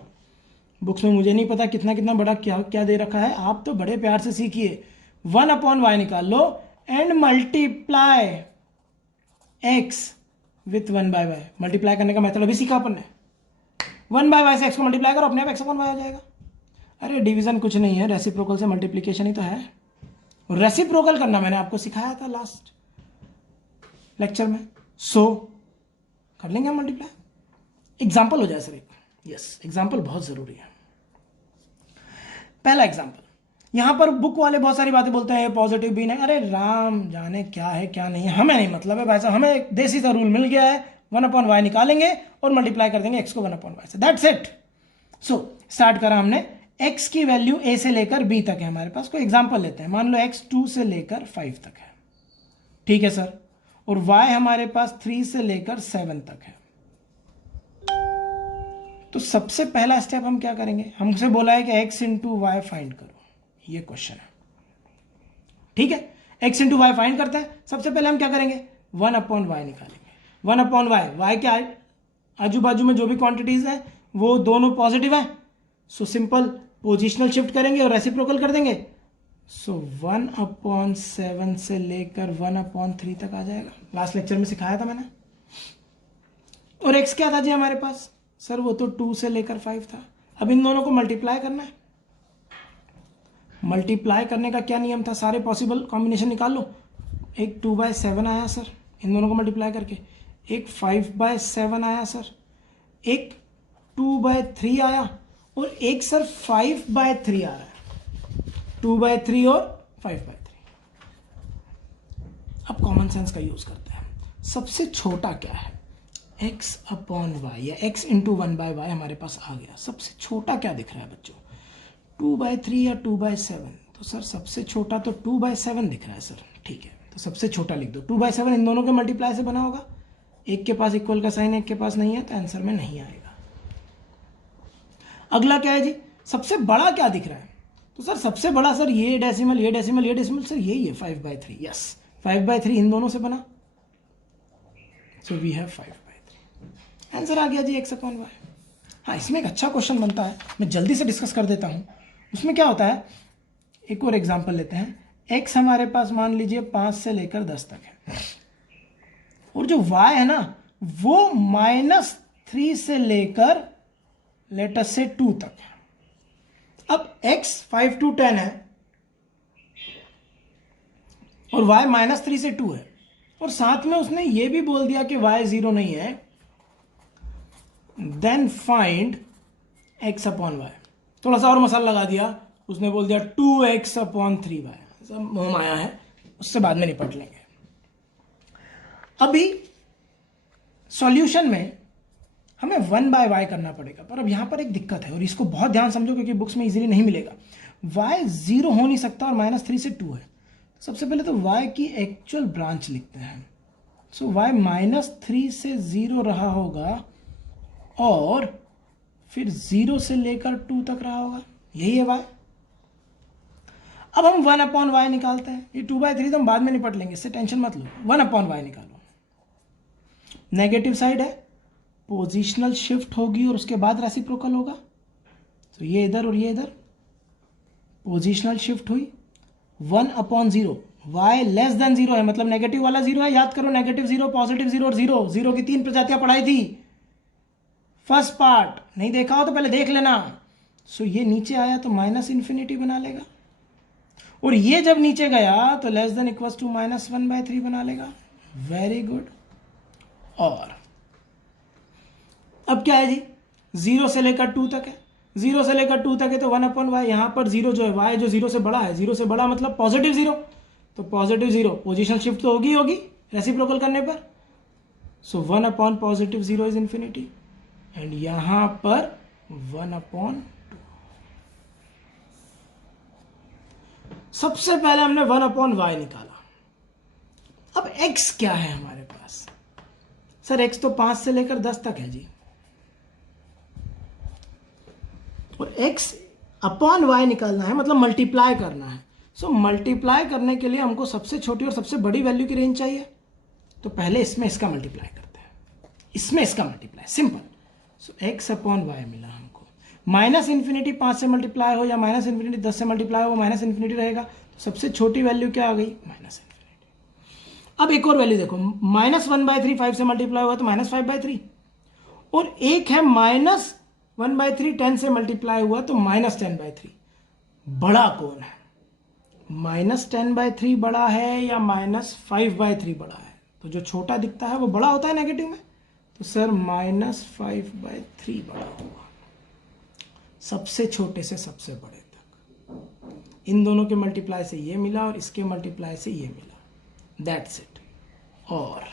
बुक्स में मुझे नहीं पता कितना कितना बड़ा क्या क्या दे रखा है, आप तो बड़े प्यार से सीखिए। 1 अपॉन y निकाल लो and multiply x with 1 by y। Multiply करने का मेथड अभी सीखा अपन ने। 1 बाय y से x को मल्टीप्लाई करो, अपने आप x अपॉन y आ जाएगा। अरे डिवीजन कुछ नहीं है, रेसिप्रोकल से मल्टीप्लीकेशन ही तो है। रेसिप्रोकल करना मैंने आपको सिखाया था लास्ट लेक्चर में। सो कर लेंगे हम मल्टीप्लाई। एग्जाम्पल हो जाए सर एक। यस, एग्जाम्पल बहुत जरूरी है। पहला एग्जाम्पल, यहां पर बुक वाले बहुत सारी बातें बोलते हैं, पॉजिटिव भी नहीं। अरे राम जाने क्या है क्या नहीं है, हमें नहीं मतलब है भाई साहब। हमें एक देसी सा रूल मिल गया है, 1 अपॉन y निकालेंगे और मल्टीप्लाई कर देंगे x को 1 अपॉन y से। That's it. सो स्टार्ट करा हमने। x की वैल्यू a से लेकर b तक है हमारे पास। कोई एग्जाम्पल लेते हैं, मान लो x 2 से लेकर 5 तक है, ठीक है सर। और y हमारे पास 3 से लेकर 7 तक है। तो सबसे पहला स्टेप हम क्या करेंगे? हमसे बोला है कि x इंटू वाई फाइंड करो, ये क्वेश्चन है, ठीक है। x इंटू वाई फाइंड करते हैं। सबसे पहले हम क्या करेंगे? 1 अपॉन वाई निकालेंगे। 1 अपॉन वाई, वाई के आजू बाजू में जो भी क्वांटिटीज है वो दोनों पॉजिटिव है, सो सिंपल पोजिशनल शिफ्ट करेंगे और रेसिप्रोकल कर देंगे। सो 1 अपॉन 7 से लेकर 1 अपॉन 3 तक आ जाएगा। लास्ट लेक्चर में सिखाया था मैंने। और x क्या था जी हमारे पास? सर वो तो 2 से लेकर 5 था। अब इन दोनों को मल्टीप्लाई करना है। मल्टीप्लाई करने का क्या नियम था? सारे पॉसिबल कॉम्बिनेशन निकाल लो। एक 2/7 आया सर इन दोनों को मल्टीप्लाई करके, एक 5/7 आया सर, एक 2/3 आया, और एक सर 5/3 आ रहा है। 2/3 और 5/3। अब कॉमन सेंस का यूज करते हैं। सबसे छोटा क्या है? x अपॉन वाई या x इंटू 1 बाय वाई हमारे पास आ गया। सबसे छोटा क्या दिख रहा है बच्चों? 2/3 या 2/7? तो सर सबसे छोटा तो 2/7 दिख रहा है सर, ठीक है। तो सबसे छोटा लिख दो। 2/7 इन दोनों के मल्टीप्लाई से बना होगा। एक के पास इक्वल का साइन है, एक के पास नहीं है, तो आंसर में नहीं आएगा। अगला क्या है जी? सबसे बड़ा क्या दिख रहा है? तो सर सबसे बड़ा सर ये डेसिमल, ये डेसिमल, ये डेसिमल, सर यही है 5/3। यस, 5/3 इन दोनों से बना, सो वी हैव 5/3। आंसर आ गया जी x अपॉन वाई। हाँ, इसमें एक अच्छा क्वेश्चन बनता है, मैं जल्दी से डिस्कस कर देता हूँ। उसमें क्या होता है, एक और एग्जांपल लेते हैं। x हमारे पास मान लीजिए 5 से लेकर 10 तक है, और जो y है ना वो -3 से लेकर लेट अस से 2 तक है। अब x 5 to 10 है और y -3 से 2 है, और साथ में उसने ये भी बोल दिया कि y 0 नहीं है। Then find x upon Y. थोड़ा सा और मसाला लगा दिया, उसने बोल दिया 2x अपॉन 3y। सब मोह आया है, उससे बाद में निपट लेंगे। अभी सॉल्यूशन में हमें 1 बाय वाई करना पड़ेगा, पर अब यहां पर एक दिक्कत है और इसको बहुत ध्यान समझो क्योंकि बुक्स में इजीली नहीं मिलेगा। y 0 हो नहीं सकता और -3 से 2 है। सबसे पहले तो y की एक्चुअल ब्रांच लिखते हैं। सो y -3 से 0 रहा होगा और फिर 0 से लेकर 2 तक रहा होगा, यही है y। अब हम 1 अपॉन वाई निकालते हैं। ये 2/3 तो हम बाद में निपट लेंगे, इससे टेंशन मत लो। 1 अपॉन वाई निकालो। नेगेटिव साइड है, पोजिशनल शिफ्ट होगी और उसके बाद रेसिप्रोकल होगा। तो ये इधर और ये इधर, पोजिशनल शिफ्ट हुई। 1 अपॉन 0, y लेस देन 0 है, मतलब नेगेटिव वाला 0 है। याद करो, नेगेटिव 0, पॉजिटिव 0 और 0, 0 की 3 प्रजातियां पढ़ाई थी। फर्स्ट पार्ट नहीं देखा हो तो पहले देख लेना। सो ये नीचे आया तो -∞ बना लेगा, और ये जब नीचे गया तो लेस देन इक्वल्स टू -1/3 बना लेगा। Very good. और अब क्या है जी? 0 से लेकर 2 तक है। 0 से लेकर 2 तक है तो 1 अपॉन वाई। यहां पर 0 जो है, y जो 0 से बड़ा है, 0 से बड़ा मतलब पॉजिटिव 0, तो पॉजिटिव 0 पोजिशन शिफ्ट तो होगी होगी रेसिप्रोकल करने पर। सो 1 upon positive 0 is infinity, and यहां पर 1 अपॉन 2। सबसे पहले हमने 1/y निकाला। अब x क्या है हमारे पास? सर x तो 5 से लेकर 10 तक है जी, और x अपॉन y निकालना है, मतलब मल्टीप्लाई करना है। सो मल्टीप्लाई करने के लिए हमको सबसे छोटी और सबसे बड़ी वैल्यू की रेंज चाहिए, तो पहले इसमें इसका मल्टीप्लाई करते हैं, इसमें इसका मल्टीप्लाई, सिंपल। सो x अपॉन वाई मिला हमको। माइनस इन्फिनिटी 5 से मल्टीप्लाई हो या माइनस इन्फिनिटी 10 से मल्टीप्लाई हो, वो माइनस इन्फिनिटी रहेगा, तो सबसे छोटी वैल्यू क्या आ गई? Minus infinity. अब एक और वैल्यू देखो, -1/3 5 से मल्टीप्लाई हुआ तो -5/3, और एक है -1/3 10 से मल्टीप्लाई हुआ तो -10/3। बड़ा कौन है? -10/3 बड़ा है या -5/3 बड़ा है? तो जो छोटा दिखता है वो बड़ा होता है नेगेटिव में, तो सर -5/3 बड़ा होगा, सबसे छोटे से सबसे बड़े तक। इन दोनों के मल्टीप्लाई से ये मिला और इसके मल्टीप्लाई से ये मिला, दैट्स इट। और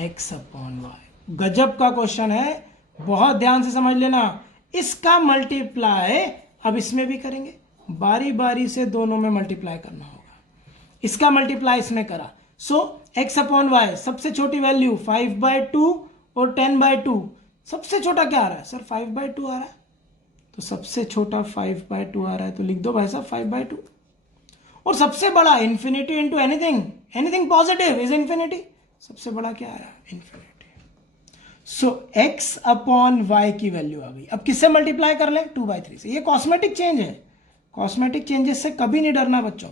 x अपॉन वाई, गजब का क्वेश्चन है, बहुत ध्यान से समझ लेना। इसका मल्टीप्लाई अब इसमें भी करेंगे, बारी बारी से दोनों में मल्टीप्लाई करना होगा। इसका मल्टीप्लाई इसमें करा, सो x अपॉन वाई, सबसे छोटी वैल्यू 5/2 और 10/2। सबसे छोटा क्या आ रहा है? सर 5/2 आ रहा है, तो सबसे छोटा 5/2 आ रहा है, तो लिख दो भाई साहब 5/2। और सबसे बड़ा infinity into anything, anything positive is infinity, सबसे बड़ा क्या आ रहा है? इन्फिनिटी। सो x अपॉन वाई की वैल्यू आ गई। अब किससे मल्टीप्लाई कर लें? 2/3 से। ये कॉस्मेटिक चेंज है, कॉस्मेटिक चेंजेस से कभी नहीं डरना बच्चों।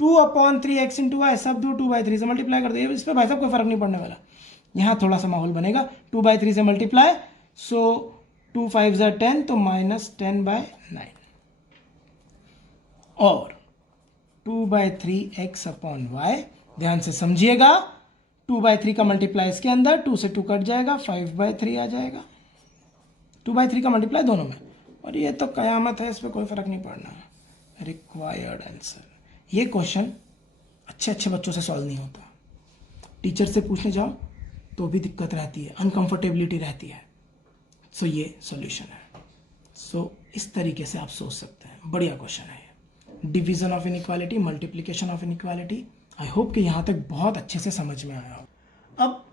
2/3x इंटू वाई, सब दो 2/3 से मल्टीप्लाई कर दिए, इस पर भाई साहब कोई फर्क नहीं पड़ने वाला। यहाँ थोड़ा सा माहौल बनेगा, 2/3 से मल्टीप्लाई, सो 2 5 10, तो -10/9, और 2/3x अपॉन वाई, ध्यान से समझिएगा, 2/3 का मल्टीप्लाई इसके अंदर, 2 से 2 कट जाएगा, 5/3 आ जाएगा। 2/3 का मल्टीप्लाई दोनों में, और ये तो कयामत है, इस पर कोई फर्क नहीं पड़ना। Required answer. ये क्वेश्चन अच्छे अच्छे बच्चों से सॉल्व नहीं होता, टीचर से पूछने जाओ तो भी दिक्कत रहती है, अनकंफर्टेबिलिटी रहती है। सो ये सॉल्यूशन है। सो इस तरीके से आप सोच सकते हैं, बढ़िया क्वेश्चन है ये। Division of inequality, multiplication of inequality, I hope कि यहाँ तक बहुत अच्छे से समझ में आया हो। अब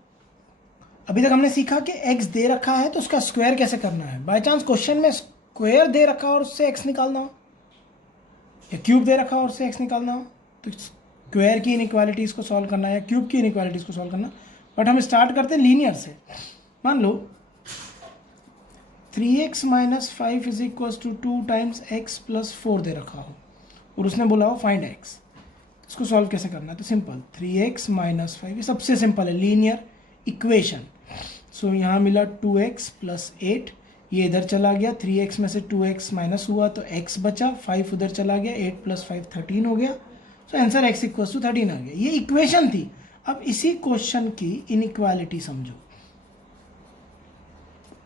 अभी तक हमने सीखा कि x दे रखा है तो उसका स्क्वायर कैसे करना है। बाय चांस क्वेश्चन में स्क्वायर दे रखा और उससे x निकालना हो, या क्यूब दे रखा और उससे x निकालना हो, तो स्क्वायर की इनइक्वालिटीज को सॉल्व करना है या क्यूब की इनइक्वालिटीज को सॉल्व करना। बट हम स्टार्ट करते हैं लीनियर से। मान लो 3x - 5 is equal to 2 times x + 4 दे रखा हो, और उसने बोला हो फाइंड x। इसको सॉल्व कैसे करना है? तो सिंपल, 3x - 5, ये सबसे सिंपल है, लीनियर इक्वेशन। सो यहाँ मिला 2x + 8, ये इधर चला गया, 3x में से 2x माइनस हुआ तो x बचा, 5 उधर चला गया, 8 + 5 13 हो गया। सो आंसर x = 13 आ गया। ये इक्वेशन थी। अब इसी क्वेश्चन की इनइक्वालिटी समझो।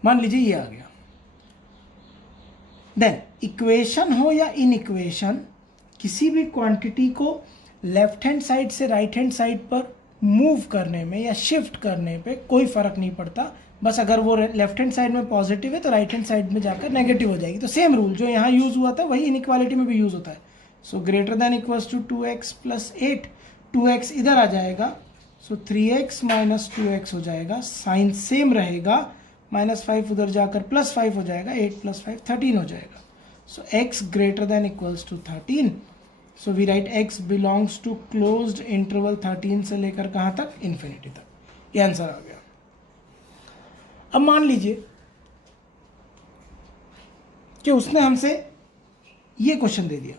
मान लीजिए ये आ गया, देन इक्वेशन हो या इनइक्वेशन, किसी भी क्वांटिटी को लेफ्ट हैंड साइड से राइट हैंड साइड पर मूव करने में या शिफ्ट करने पे कोई फर्क नहीं पड़ता। बस अगर वो लेफ्ट हैंड साइड में पॉजिटिव है तो राइट हैंड साइड में जाकर नेगेटिव हो जाएगी। तो सेम रूल जो यहाँ यूज हुआ था वही इनइक्वालिटी में भी यूज होता है। So greater than equals to 2x + 8, 2x इधर आ जाएगा, सो 3x - 2x हो जाएगा, साइन सेम रहेगा, -5 उधर जाकर +5 हो जाएगा, 8 + 5 13 हो जाएगा। So x greater than equals to 13, so we write x belongs to closed interval 13 से लेकर कहाँ तक? इन्फिनिटी तक। ये आंसर आ गया। अब मान लीजिए कि उसने हमसे ये क्वेश्चन दे दिया,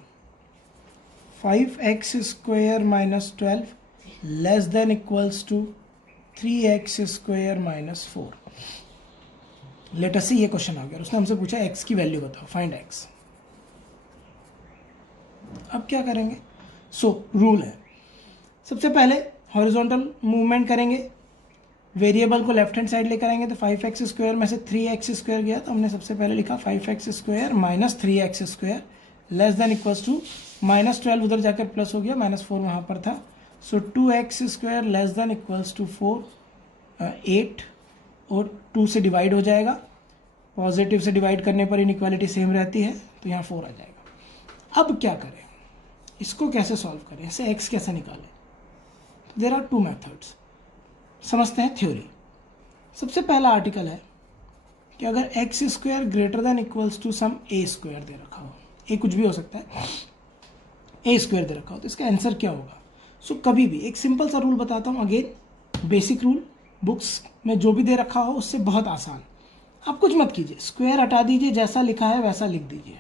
5x² - 12 less than equals to 3x² - 4। Let us see ये क्वेश्चन आ गया, उसने हमसे पूछा x की वैल्यू बताओ, फाइंड x। अब क्या करेंगे? सो रूल है, सबसे पहले हॉरिजॉन्टल मूवमेंट करेंगे, वेरिएबल को लेफ्ट हैंड साइड लेकर आएंगे, तो 5x² में से 3x² गया, तो हमने सबसे पहले लिखा 5x² - 3x² less than equals to -12 उधर जाकर प्लस हो गया, -4 वहाँ पर था, so 2x² less than equals to 4, 8, और 2 से डिवाइड हो जाएगा, पॉजिटिव से डिवाइड करने पर इनइक्वालिटी सेम रहती है, तो यहाँ 4 आ जाएगा। अब क्या करें? इसको कैसे सॉल्व करें, इसे एक्स कैसे निकालें। तो देयर आर टू मेथड्स। समझते हैं थ्योरी। सबसे पहला आर्टिकल है कि अगर x square greater than equals to some a square दे रखा हो, ए कुछ भी हो सकता है, ए स्क्वायर दे रखा हो, तो इसका आंसर क्या होगा। सो कभी भी एक सिंपल सा रूल बताता हूँ, अगेन बेसिक रूल, बुक्स में जो भी दे रखा हो उससे बहुत आसान। आप कुछ मत कीजिए, स्क्वायर हटा दीजिए, जैसा लिखा है वैसा लिख दीजिए,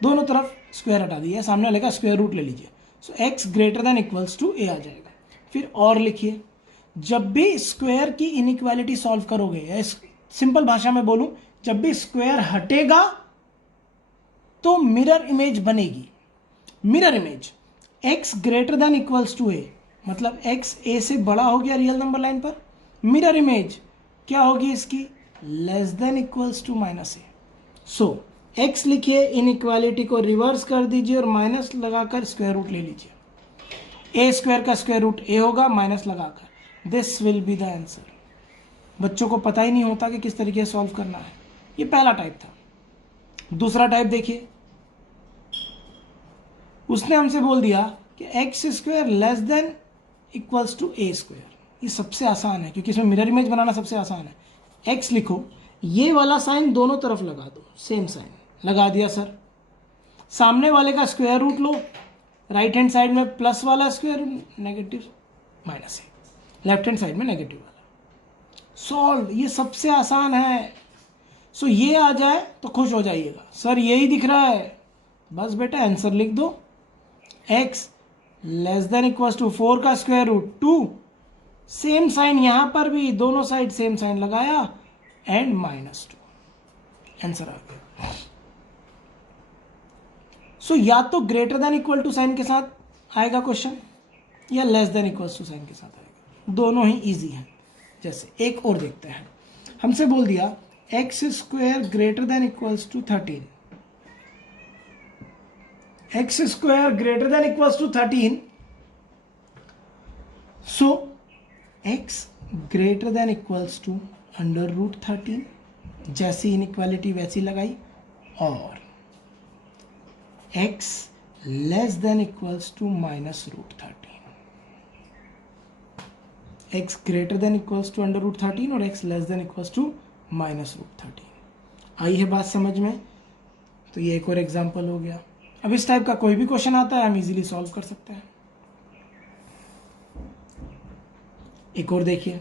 दोनों तरफ स्क्वायर हटा दीजिए, सामने वाले का स्क्वायर रूट ले लीजिए। So x greater than equals to a आ जाएगा। फिर और लिखिए, जब भी स्क्वायर की इनइक्वालिटी सॉल्व करोगे, या सिंपल भाषा में बोलूं, जब भी स्क्वायर हटेगा तो मिरर इमेज बनेगी। Mirror image x greater than equals to a, मतलब एक्स ए से बड़ा हो गया रियल नंबर लाइन पर। मिरर इमेज क्या होगी इसकी, less than equals to minus a. So x लिखिए, इनइक्वालिटी को रिवर्स कर दीजिए और माइनस लगाकर स्क्वायर रूट ले लीजिए। ए स्क्वायर का स्क्वायर रूट ए होगा माइनस लगाकर। This will be the answer. बच्चों को पता ही नहीं होता कि किस तरीके से सॉल्व करना है। ये पहला टाइप था। दूसरा टाइप देखिए, उसने हमसे बोल दिया कि X square less than equals to A square. ये सबसे आसान है क्योंकि इसमें मिरर इमेज बनाना सबसे आसान है। एक्स लिखो, ये वाला साइन दोनों तरफ लगा दो, सेम साइन लगा दिया सर। सामने वाले का स्क्वायर रूट लो, राइट हैंड साइड में प्लस वाला स्क्वायर, नेगेटिव माइनस है, लेफ्ट हैंड साइड में नेगेटिव वाला। सॉल्व, ये सबसे आसान है। सो ये आ जाए तो खुश हो जाइएगा, सर यही दिख रहा है, बस बेटा आंसर लिख दो। X less than equals to 4 का स्क्वायर रूट 2, सेम साइन यहां पर भी, दोनों साइड सेम साइन लगाया एंड -2, आंसर आ गया। सो या तो greater than equal to sign के साथ आएगा क्वेश्चन, या less than equal to sign के साथ आएगा, दोनों ही इजी हैं। जैसे एक और देखते हैं, हमसे बोल दिया X square greater than equals to 13, X square greater than equals to 13। So x greater than equals to under root 13, जैसी इनइक्वालिटी वैसी लगाई, और x less than equals to minus root 13, x greater than equals to under root 13 और x less than equals to minus root 13। आई है बात समझ में। तो ये एक और एग्जांपल हो गया। अब इस टाइप का कोई भी क्वेश्चन आता है हम इजीली सॉल्व कर सकते हैं। एक और देखिए,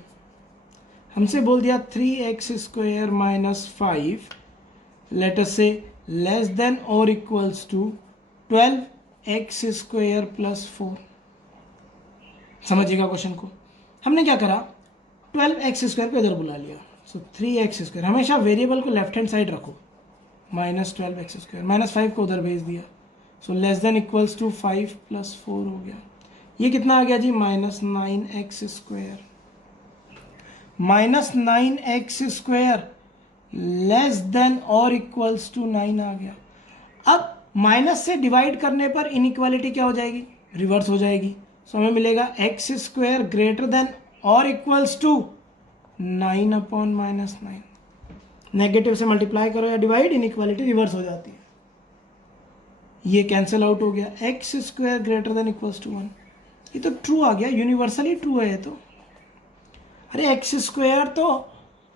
हमसे बोल दिया 3x square minus 5 let us say less than और equals to 12x square plus 4। समझिएगा क्वेश्चन को। हमने क्या करा, 12x स्क्वायर को इधर बुला लिया। सो 3x स्क्वायर, हमेशा वेरिएबल को लेफ्ट हैंड साइड रखो, माइनस 12x स्क्वायर, -5 को उधर भेज दिया। So less than equals to 5 plus 4 हो गया। ये कितना आ गया जी, -9x square. -9x square less than और इक्वल्स टू 9 आ गया। अब माइनस से डिवाइड करने पर इनइक्वालिटी क्या हो जाएगी, रिवर्स हो जाएगी। सो हमें मिलेगा एक्स स्क्वायर ग्रेटर देन और इक्वल्स टू 9 अपॉन -9। नेगेटिव से मल्टीप्लाई करो या डिवाइड, इनइक्वालिटी रिवर्स हो जाती है। ये कैंसिल आउट हो गया। X square greater than equals to 1, ये तो ट्रू आ गया, यूनिवर्सली ट्रू है ये तो। अरे एक्स स्क्वायर तो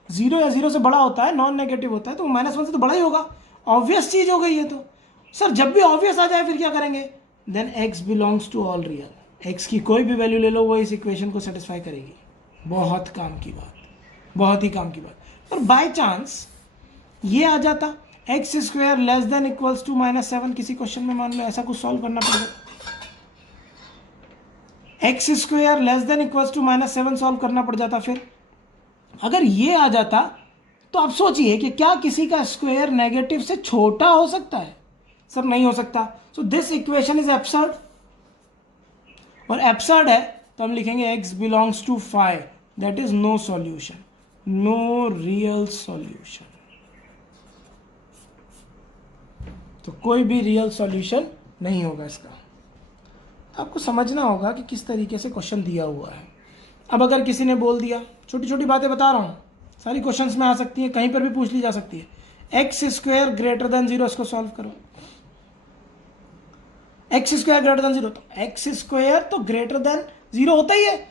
0 या 0 से बड़ा होता है, नॉन नेगेटिव होता है, तो -1 से तो बड़ा ही होगा। ऑब्वियस चीज हो गई है। तो सर जब भी ऑब्वियस आ जाए फिर क्या करेंगे, then X belongs to all real. X की कोई भी वैल्यू ले लो, वो इस इक्वेशन को सेटिस्फाई करेगी। बहुत काम की बात, बहुत ही काम की बात। और बाय चांस ये आ जाता X square less than equals to -7, किसी क्वेश्चन में मान लो ऐसा कुछ सॉल्व करना पड़ेगा, X square less than equals to -7 solve करना पड़ जाता। फिर अगर ये आ जाता तो आप सोचिए कि क्या किसी का स्क्वायर नेगेटिव से छोटा हो सकता है। सर नहीं हो सकता। So this equation is absurd, और एब्सर्ड है तो हम लिखेंगे x belongs to 5, that is no solution, no real solution. तो कोई भी रियल सॉल्यूशन नहीं होगा इसका। आपको समझना होगा कि किस तरीके से क्वेश्चन दिया हुआ है। अब अगर किसी ने बोल दिया, छोटी छोटी बातें बता रहा हूं, सारी क्वेश्चंस में आ सकती है, कहीं पर भी पूछ ली जा सकती है। एक्स स्क्वायर ग्रेटर देन 0, इसको सॉल्व करो। X square greater than zero, तो एक्स स्क्वायर तो ग्रेटर देन जीरो होता ही है।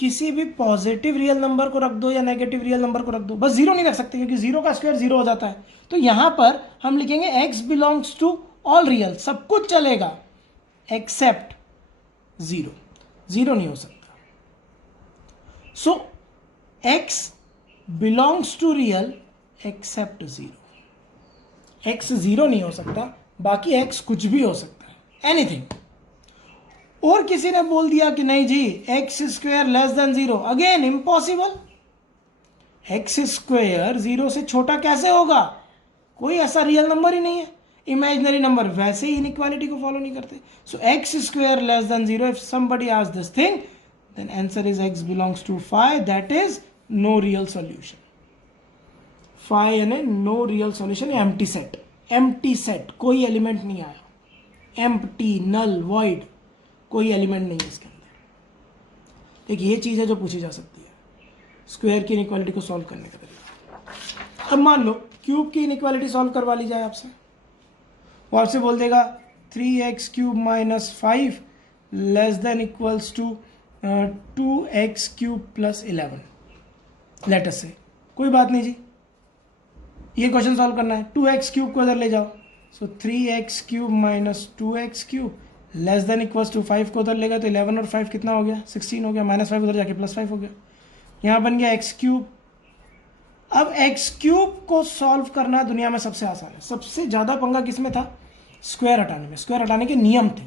किसी भी पॉजिटिव रियल नंबर को रख दो या नेगेटिव रियल नंबर को रख दो, बस जीरो नहीं रख सकते क्योंकि जीरो का स्क्वायर जीरो हो जाता है। तो यहां पर हम लिखेंगे x belongs to all real, सब कुछ चलेगा एक्सेप्ट जीरो, जीरो नहीं हो सकता। So x belongs to real except zero, x zero नहीं हो सकता, बाकी एक्स कुछ भी हो सकता है, एनीथिंग। और किसी ने बोल दिया कि नहीं जी x square less than zero, again impossible. X square zero से छोटा कैसे होगा, कोई ऐसा रियल नंबर ही नहीं है, इमेजिनरी नंबर वैसे ही इनइक्वालिटी को फॉलो नहीं करते। So x square less than zero, if somebody asks this thing then answer is x belongs to five, that is no real solution. Five यानी no real solution, empty set, empty set, कोई एलिमेंट नहीं आया, एम्प्टी, नल, वॉइड, कोई एलिमेंट नहीं है इसके अंदर। एक ये चीज है जो पूछी जा सकती है स्क्वायर की इनइक्वालिटी को सॉल्व करने का तरीका। अब मान लो क्यूब की इनइक्वालिटी सॉल्व करवा ली जाए आपसे, वो आपसे बोल देगा 3x cube minus 5 less than equals to 2x cube plus 11। Let us say, कोई बात नहीं जी, ये क्वेश्चन सॉल्व करना है, 2x क्यूब को इधर ले जाओ, so 3x cube minus 2x cube less than equals to 5 को उधर लेगा तो 11 और 5 कितना हो गया, 16 हो गया, माइनस 5 उधर जाके प्लस 5 हो गया, यहाँ बन गया x क्यूब। अब x क्यूब को सॉल्व करना दुनिया में सबसे आसान है। सबसे ज़्यादा पंगा किसमें था, स्क्वायर हटाने में। स्क्वायर हटाने के नियम थे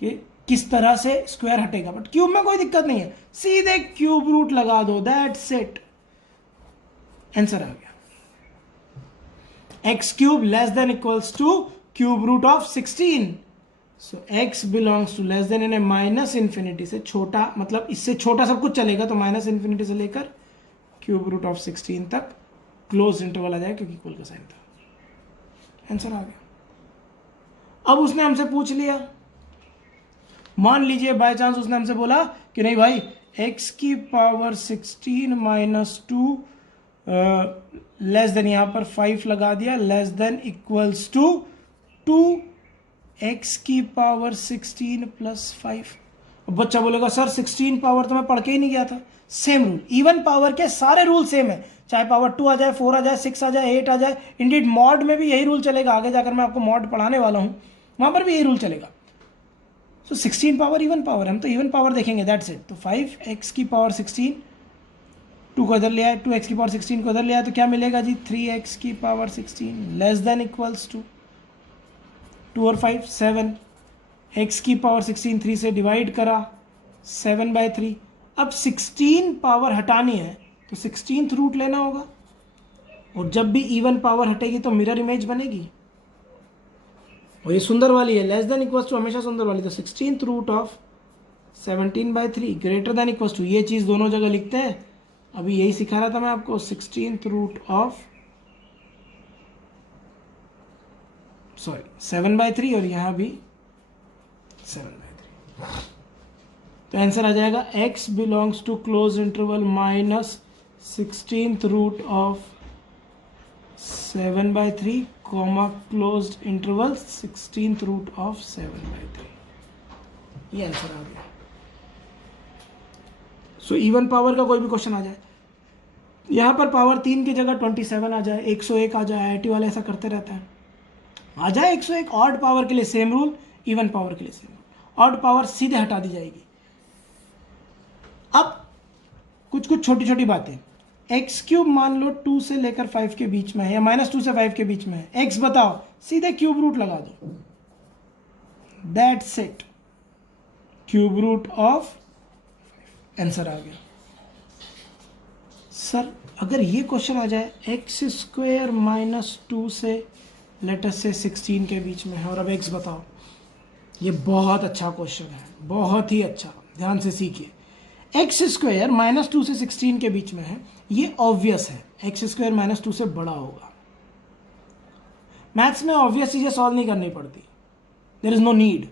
कि किस तरह से स्क्वायर हटेगा, बट क्यूब में कोई दिक्कत नहीं है, सीधे क्यूब रूट लगा दो, दैट्स इट, आंसर आ गया। x cube less than equals to cube root of 16, so x belongs to less than यानी माइनस इन्फिनिटी से छोटा, मतलब इससे छोटा सब कुछ चलेगा, तो माइनस इन्फिनिटी से लेकर क्यूब रूट ऑफ 16 तक क्लोज इंटरवल आ जाएगा क्योंकि इक्वल का साइन था, आंसर आ गया। अब उसने हमसे पूछ लिया, मान लीजिए बाय चांस उसने हमसे बोला कि नहीं भाई x की पावर 16 माइनस 2 लेस देन, यहां पर 5 लगा दिया, less than equals to 2x की पावर 16 प्लस 5। अब बच्चा बोलेगा सर 16 पावर तो मैं पढ़ के ही नहीं गया था। सेम रूल, इवन पावर के सारे रूल सेम है, चाहे पावर 2 आ जाए, 4 आ जाए, 6 आ जाए, 8 आ जाए, इंडीड मॉड में भी यही रूल चलेगा, आगे जाकर मैं आपको मॉड पढ़ाने वाला हूं, वहां पर भी यही रूल चलेगा। सो 16 पावर इवन पावर, हम तो इवन पावर देखेंगे, दैट्स इट। तो 5x की पावर 16, 2 को इधर ले आए, 2x की पावर 16 को इधर ले आए, तो क्या मिलेगा जी 3x की power 16 less than equals to 2 और 5 7, x की पावर 16 3 से डिवाइड करा 7/3। अब 16 पावर हटानी है तो 16th रूट लेना होगा, और जब भी इवन पावर हटेगी तो मिरर इमेज बनेगी, और ये सुंदर वाली है, लेस देन इक्वल्स टू हमेशा सुंदर वाली, तो 16th root of 17/3 greater than equals to, ये चीज़ दोनों जगह लिखते हैं, अभी यही सिखा रहा था मैं आपको, 16th रूट ऑफ 7/3 और यहाँ भी 7/3। तो आंसर आ जाएगा x belongs to close interval minus 16th root of 7/3 comma closed interval 16th root of 7/3, ये आंसर आ गया। सो इवन पावर का कोई भी क्वेश्चन आ जाए, यहाँ पर पावर 3 की जगह 27 आ जाए, 101 आ जाए, IIT वाले ऐसा करते रहते हैं, आ जाए 101, ऑड पावर के लिए सेम रूल, इवन पावर के लिए सेम रूल, ऑड पावर सीधे हटा दी जाएगी। अब कुछ कुछ छोटी छोटी बातें, एक्स क्यूब मान लो 2 से लेकर 5 के बीच में है, या -2 से 5 के बीच में है, एक्स बताओ, सीधे क्यूब रूट लगा दो, that's it, cube root of, answer आ गया। सर अगर ये क्वेश्चन आ जाए एक्स स्क्वायर -2 से लेटस से 16 के बीच में है, और अब एक्स बताओ, ये बहुत अच्छा क्वेश्चन है, बहुत ही अच्छा, ध्यान से सीखिए। एक्स स्क्वायर -2 से 16 के बीच में है, ये ऑब्वियस है, एक्स स्क्वायर -2 से बड़ा होगा। मैथ्स में ऑब्वियस चीजें सॉल्व नहीं करनी पड़ती, देयर इज नो नीड।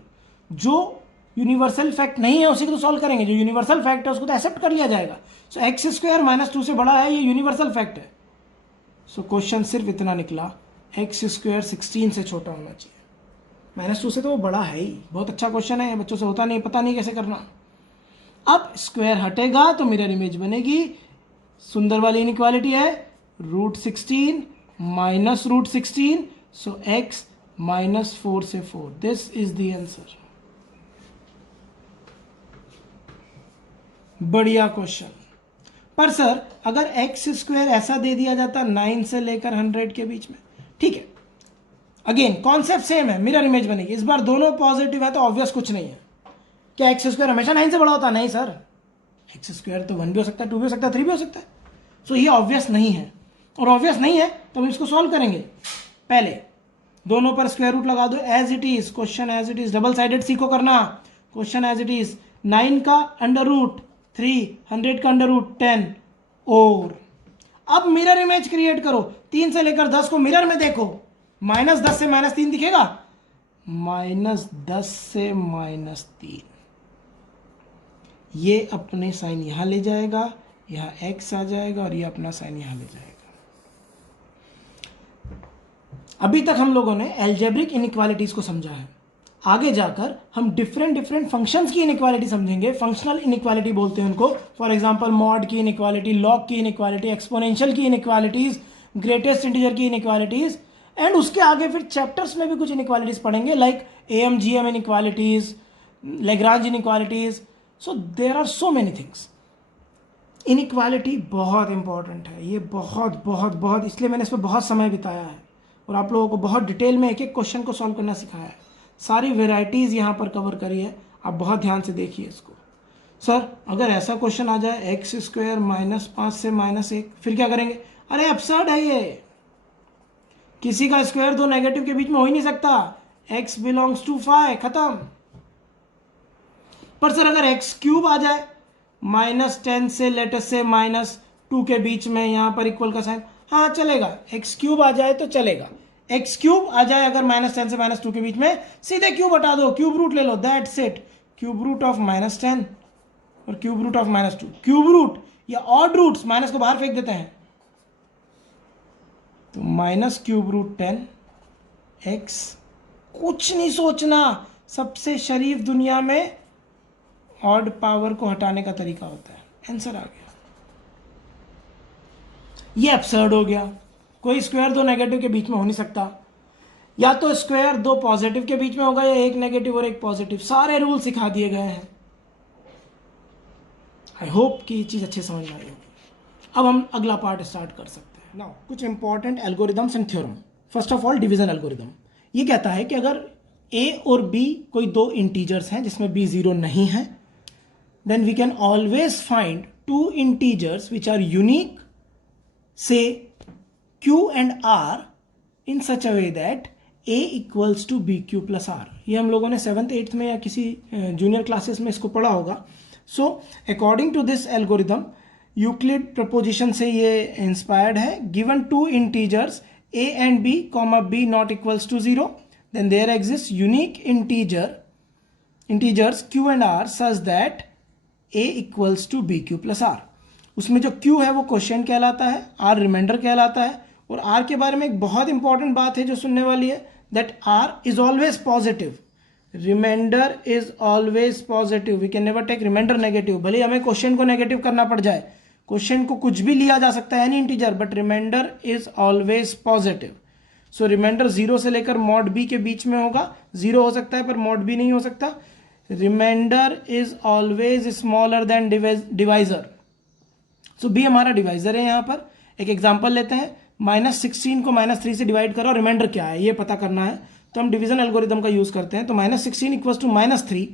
जो यूनिवर्सल फैक्ट नहीं है उसी को तो सॉल्व करेंगे, जो यूनिवर्सल फैक्ट है उसको तो एक्सेप्ट कर लिया जाएगा। सो एक्स स्क्वायर -2 से बड़ा है, ये यूनिवर्सल फैक्ट है। सो क्वेश्चन सिर्फ इतना निकला, एक्स स्क्वायर 16 से छोटा होना चाहिए। -2 से तो वो बड़ा है ही। बहुत अच्छा क्वेश्चन है, बच्चों से होता नहीं, पता नहीं कैसे करना। अब स्क्वायर हटेगा तो मिरर इमेज बनेगी। सुंदर वाली इनइक्वालिटी है √16 माइनस √16, सो x -4 से 4, दिस इज द आंसर। बढ़िया क्वेश्चन। पर सर अगर एक्स स्क्वायर ऐसा दे दिया जाता 9 से लेकर 100 के बीच में, ठीक है, अगेन कॉन्सेप्ट सेम है, मिरर इमेज बनेगी। इस बार दोनों पॉजिटिव है तो ऑब्वियस कुछ नहीं है। क्या एक्स स्क्वायर हमेशा 9 से बड़ा होता? नहीं सर, एक्स स्क्वायर तो 1 भी हो सकता है, 2 भी हो सकता है, 3 भी हो सकता है। सो ये ऑब्वियस नहीं है, और ऑब्वियस नहीं है तो हम इसको सॉल्व करेंगे। पहले दोनों पर स्क्वायर रूट लगा दो, as it is, question as it is. Double sided सीखो करना, क्वेश्चन एज इट इज। 9 का √3, 100 का √10, और अब मिरर इमेज क्रिएट करो। 3 से लेकर 10 को मिरर में देखो, -10 से -3 दिखेगा, -10 से -3, ये अपने साइन यहां ले जाएगा, यहां x आ जाएगा, और ये अपना साइन यहां ले जाएगा। अभी तक हम लोगों ने एल्जेब्रिक इनइक्वालिटीज को समझा है। आगे जाकर हम डिफरेंट फंक्शंस की इनइक्वालिटी समझेंगे। फंक्शनल इनइक्वालिटी बोलते हैं उनको। फॉर एग्जांपल मॉड की इनइक्वालिटी, लॉग की इनइक्वालिटी, एक्सपोनेंशियल की इनइक्वालिटीज, ग्रेटेस्ट इंटीजर की इनइक्वालिटीज, एंड उसके आगे फिर चैप्टर्स में भी कुछ इनइक्वालिटीज पढ़ेंगे, like AMGM inequalities, Lagrange inequalities. So there are so many things. Inequality बहुत इंपॉर्टेंट है, ये बहुत बहुत बहुत, इसलिए मैंने इस पर बहुत समय बिताया है और आप लोगों को बहुत डिटेल में एक एक क्वेश्चन को सॉल्व करना सिखाया है। सारी वेराइटीज़ यहाँ पर कवर करी है, आप बहुत ध्यान से देखिए इसको। सर अगर ऐसा क्वेश्चन आ जाए x स्क्वायर -5 से -1, फिर क्या करेंगे? अरे absurd है ये, किसी का स्क्वायर दो नेगेटिव के बीच में हो ही नहीं सकता। x बिलोंग्स टू 5, खत्म। पर सर अगर x³ आ जाए -10 से लेटेस्ट से -2 के बीच में, यहां पर इक्वल का साइन, हाँ चलेगा, x³ आ जाए तो चलेगा। x³ आ जाए अगर -10 से -2 के बीच में, सीधे क्यूब हटा दो, क्यूब रूट ले लो, that's it. Cube root of -10 और cube root of -2, cube root या ऑड रूट्स, माइनस को बाहर फेंक देते हैं, तो -√10x। कुछ नहीं सोचना, सबसे शरीफ दुनिया में ऑड पावर को हटाने का तरीका होता है। आंसर आ गया। ये एब्सर्ड हो गया, कोई स्क्वायर दो नेगेटिव के बीच में हो नहीं सकता। या तो स्क्वायर दो पॉजिटिव के बीच में होगा, या एक नेगेटिव और एक पॉजिटिव। सारे रूल सिखा दिए गए हैं। आई होप कि ये चीज अच्छे समझ में आई होगी। अब हम अगला पार्ट स्टार्ट कर सकते हैं। नाउ कुछ important algorithms and theorem. First of all division algorithm. ये कहता है कि अगर a और b कोई दो इंटीजर्स हैं जिसमें b 0 नहीं है, then we can always find two integers which are unique, say q and r, in such a way that a equals to bq plus r। ये हम लोगों ने 7th 8th में या किसी जूनियर क्लासेस में इसको पढ़ा होगा। So according to this algorithm, Euclid proposition से ये इंस्पायर्ड है। Given two integers a and b, b not equals to 0, then there exists unique integers q and r such that a equals to bq plus r। उसमें जो q है वो क्वोशिएंट कहलाता है, r रिमाइंडर कहलाता है। और r के बारे में एक बहुत इंपॉर्टेंट बात है जो सुनने वाली है, that r is always positive, remainder is always positive. We can never take remainder negative. भले हमें क्वोशिएंट को नेगेटिव करना पड़ जाए, क्वोशिएंट को कुछ भी लिया जा सकता है, any integer, but remainder is always positive. So remainder 0 से लेकर मॉड b के बीच में होगा। 0 हो सकता है पर मॉड b नहीं हो सकता। Remainder is always smaller than divisor. So b हमारा डिवाइजर है। यहाँ पर एक एग्जांपल लेते हैं, -16 को -3 से डिवाइड करो, रिमाइंडर क्या है ये पता करना है, तो हम डिवीजन एल्गोरिदम का यूज करते हैं। तो -16 इक्वल्स टू -3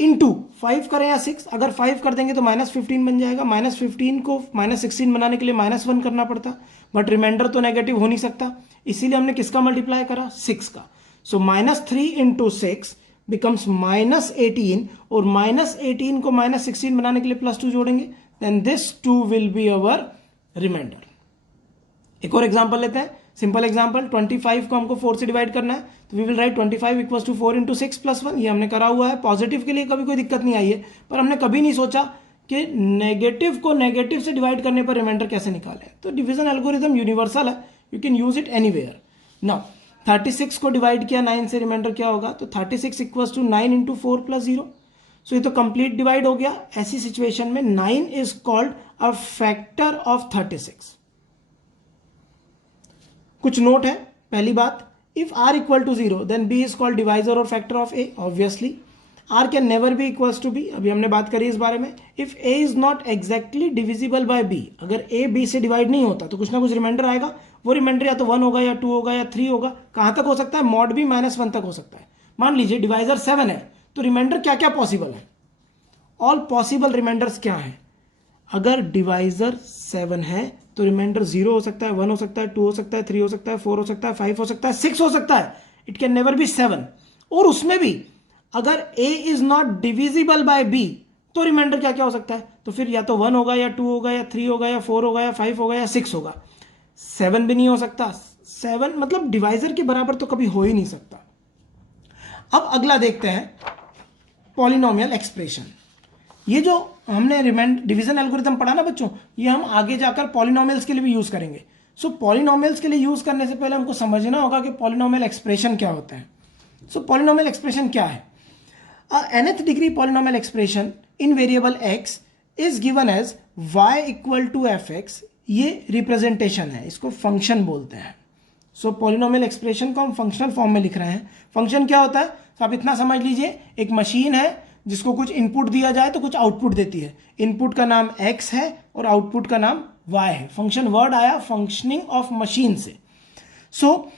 इंटू 5 करें या 6, अगर 5 कर देंगे तो -15 बन जाएगा। -15 को -16 बनाने के लिए -1 करना पड़ता, बट रिमाइंडर तो नेगेटिव हो नहीं सकता, इसीलिए हमने किसका मल्टीप्लाई करा? 6 का। सो -3 इंटू 6 बिकम्स -18, और -18 को -16 बनाने के लिए +2 जोड़ेंगे, then this 2 will be our remainder. एक और एग्जांपल लेते हैं, सिंपल एग्जांपल। 25 को हमको 4 से डिवाइड करना है, तो we will write 25 equals to 4 into 6 + 1। ये हमने करा हुआ है। पॉजिटिव के लिए कभी कोई दिक्कत नहीं आई है, पर हमने कभी नहीं सोचा कि नेगेटिव को नेगेटिव से डिवाइड करने पर रिमाइंडर कैसे निकालें। तो डिवीजन एल्गोरिदम यूनिवर्सल है, you can use it anywhere. Now 36 को डिवाइड किया 9 से, रिमाइंडर क्या होगा, तो 36 इक्वल्स टू 9 इंटू 4 प्लस 0. सो ये तो कंप्लीट डिवाइड हो गया. ऐसी सिचुएशन में 9 is called a factor of 36. कुछ नोट है. पहली बात, if r equal to 0 then b is called divisor और factor of a. Obviously r can never be equals to b. अभी हमने बात करी इस बारे में. If a is not exactly divisible by b, अगर a b से डिवाइड नहीं होता तो कुछ ना कुछ रिमाइंडर आएगा. वो रिमाइंडर या तो 1 होगा या 2 होगा या 3 होगा. कहां तक हो सकता है, मॉड b -1 तक हो सकता है. मान लीजिए डिवाइजर 7 है, तो रिमाइंडर क्या क्या पॉसिबल है, ऑल पॉसिबल रिमाइंडर्स क्या है. अगर डिवाइजर 7 है तो रिमाइंडर 0 हो सकता है, 1 हो सकता है, 2 हो सकता है, 3 हो सकता है, 4 हो सकता है, 5 हो सकता है, 6 हो सकता है. It can never B 7. और उसमें भी अगर a is not divisible by b तो रिमाइंडर क्या क्या हो सकता है, तो फिर या तो 1 होगा या 2 होगा या 3 होगा या 4 होगा या 5 होगा या 6 होगा. 7 भी नहीं हो सकता. 7 मतलब डिवाइजर के बराबर तो कभी हो ही नहीं सकता. अब अगला देखते हैं पॉलिनोमियल एक्सप्रेशन. ये जो हमने डिवीजन एल्गोरिथम पढ़ा ना बच्चों, ये हम आगे जाकर पॉलिनोमियल्स के लिए भी यूज करेंगे. सो पॉलिनोमियल्स के लिए यूज करने से पहले हमको समझना होगा कि पॉलिनोमियल एक्सप्रेशन क्या होता है. सो पॉलिनोमियल एक्सप्रेशन क्या है. nth degree polynomial expression in variable x is given as y equal to fx. ये रिप्रेजेंटेशन है, इसको फंक्शन बोलते हैं. सो पॉलिनोमियल एक्सप्रेशन को हम फंक्शनल फॉर्म में लिख रहे हैं. फंक्शन क्या होता है, तो आप इतना समझ लीजिए, एक मशीन है जिसको कुछ इनपुट दिया जाए तो कुछ आउटपुट देती है. इनपुट का नाम x है और आउटपुट का नाम y है. फंक्शन वर्ड आया फंक्शनिंग ऑफ मशीन से. So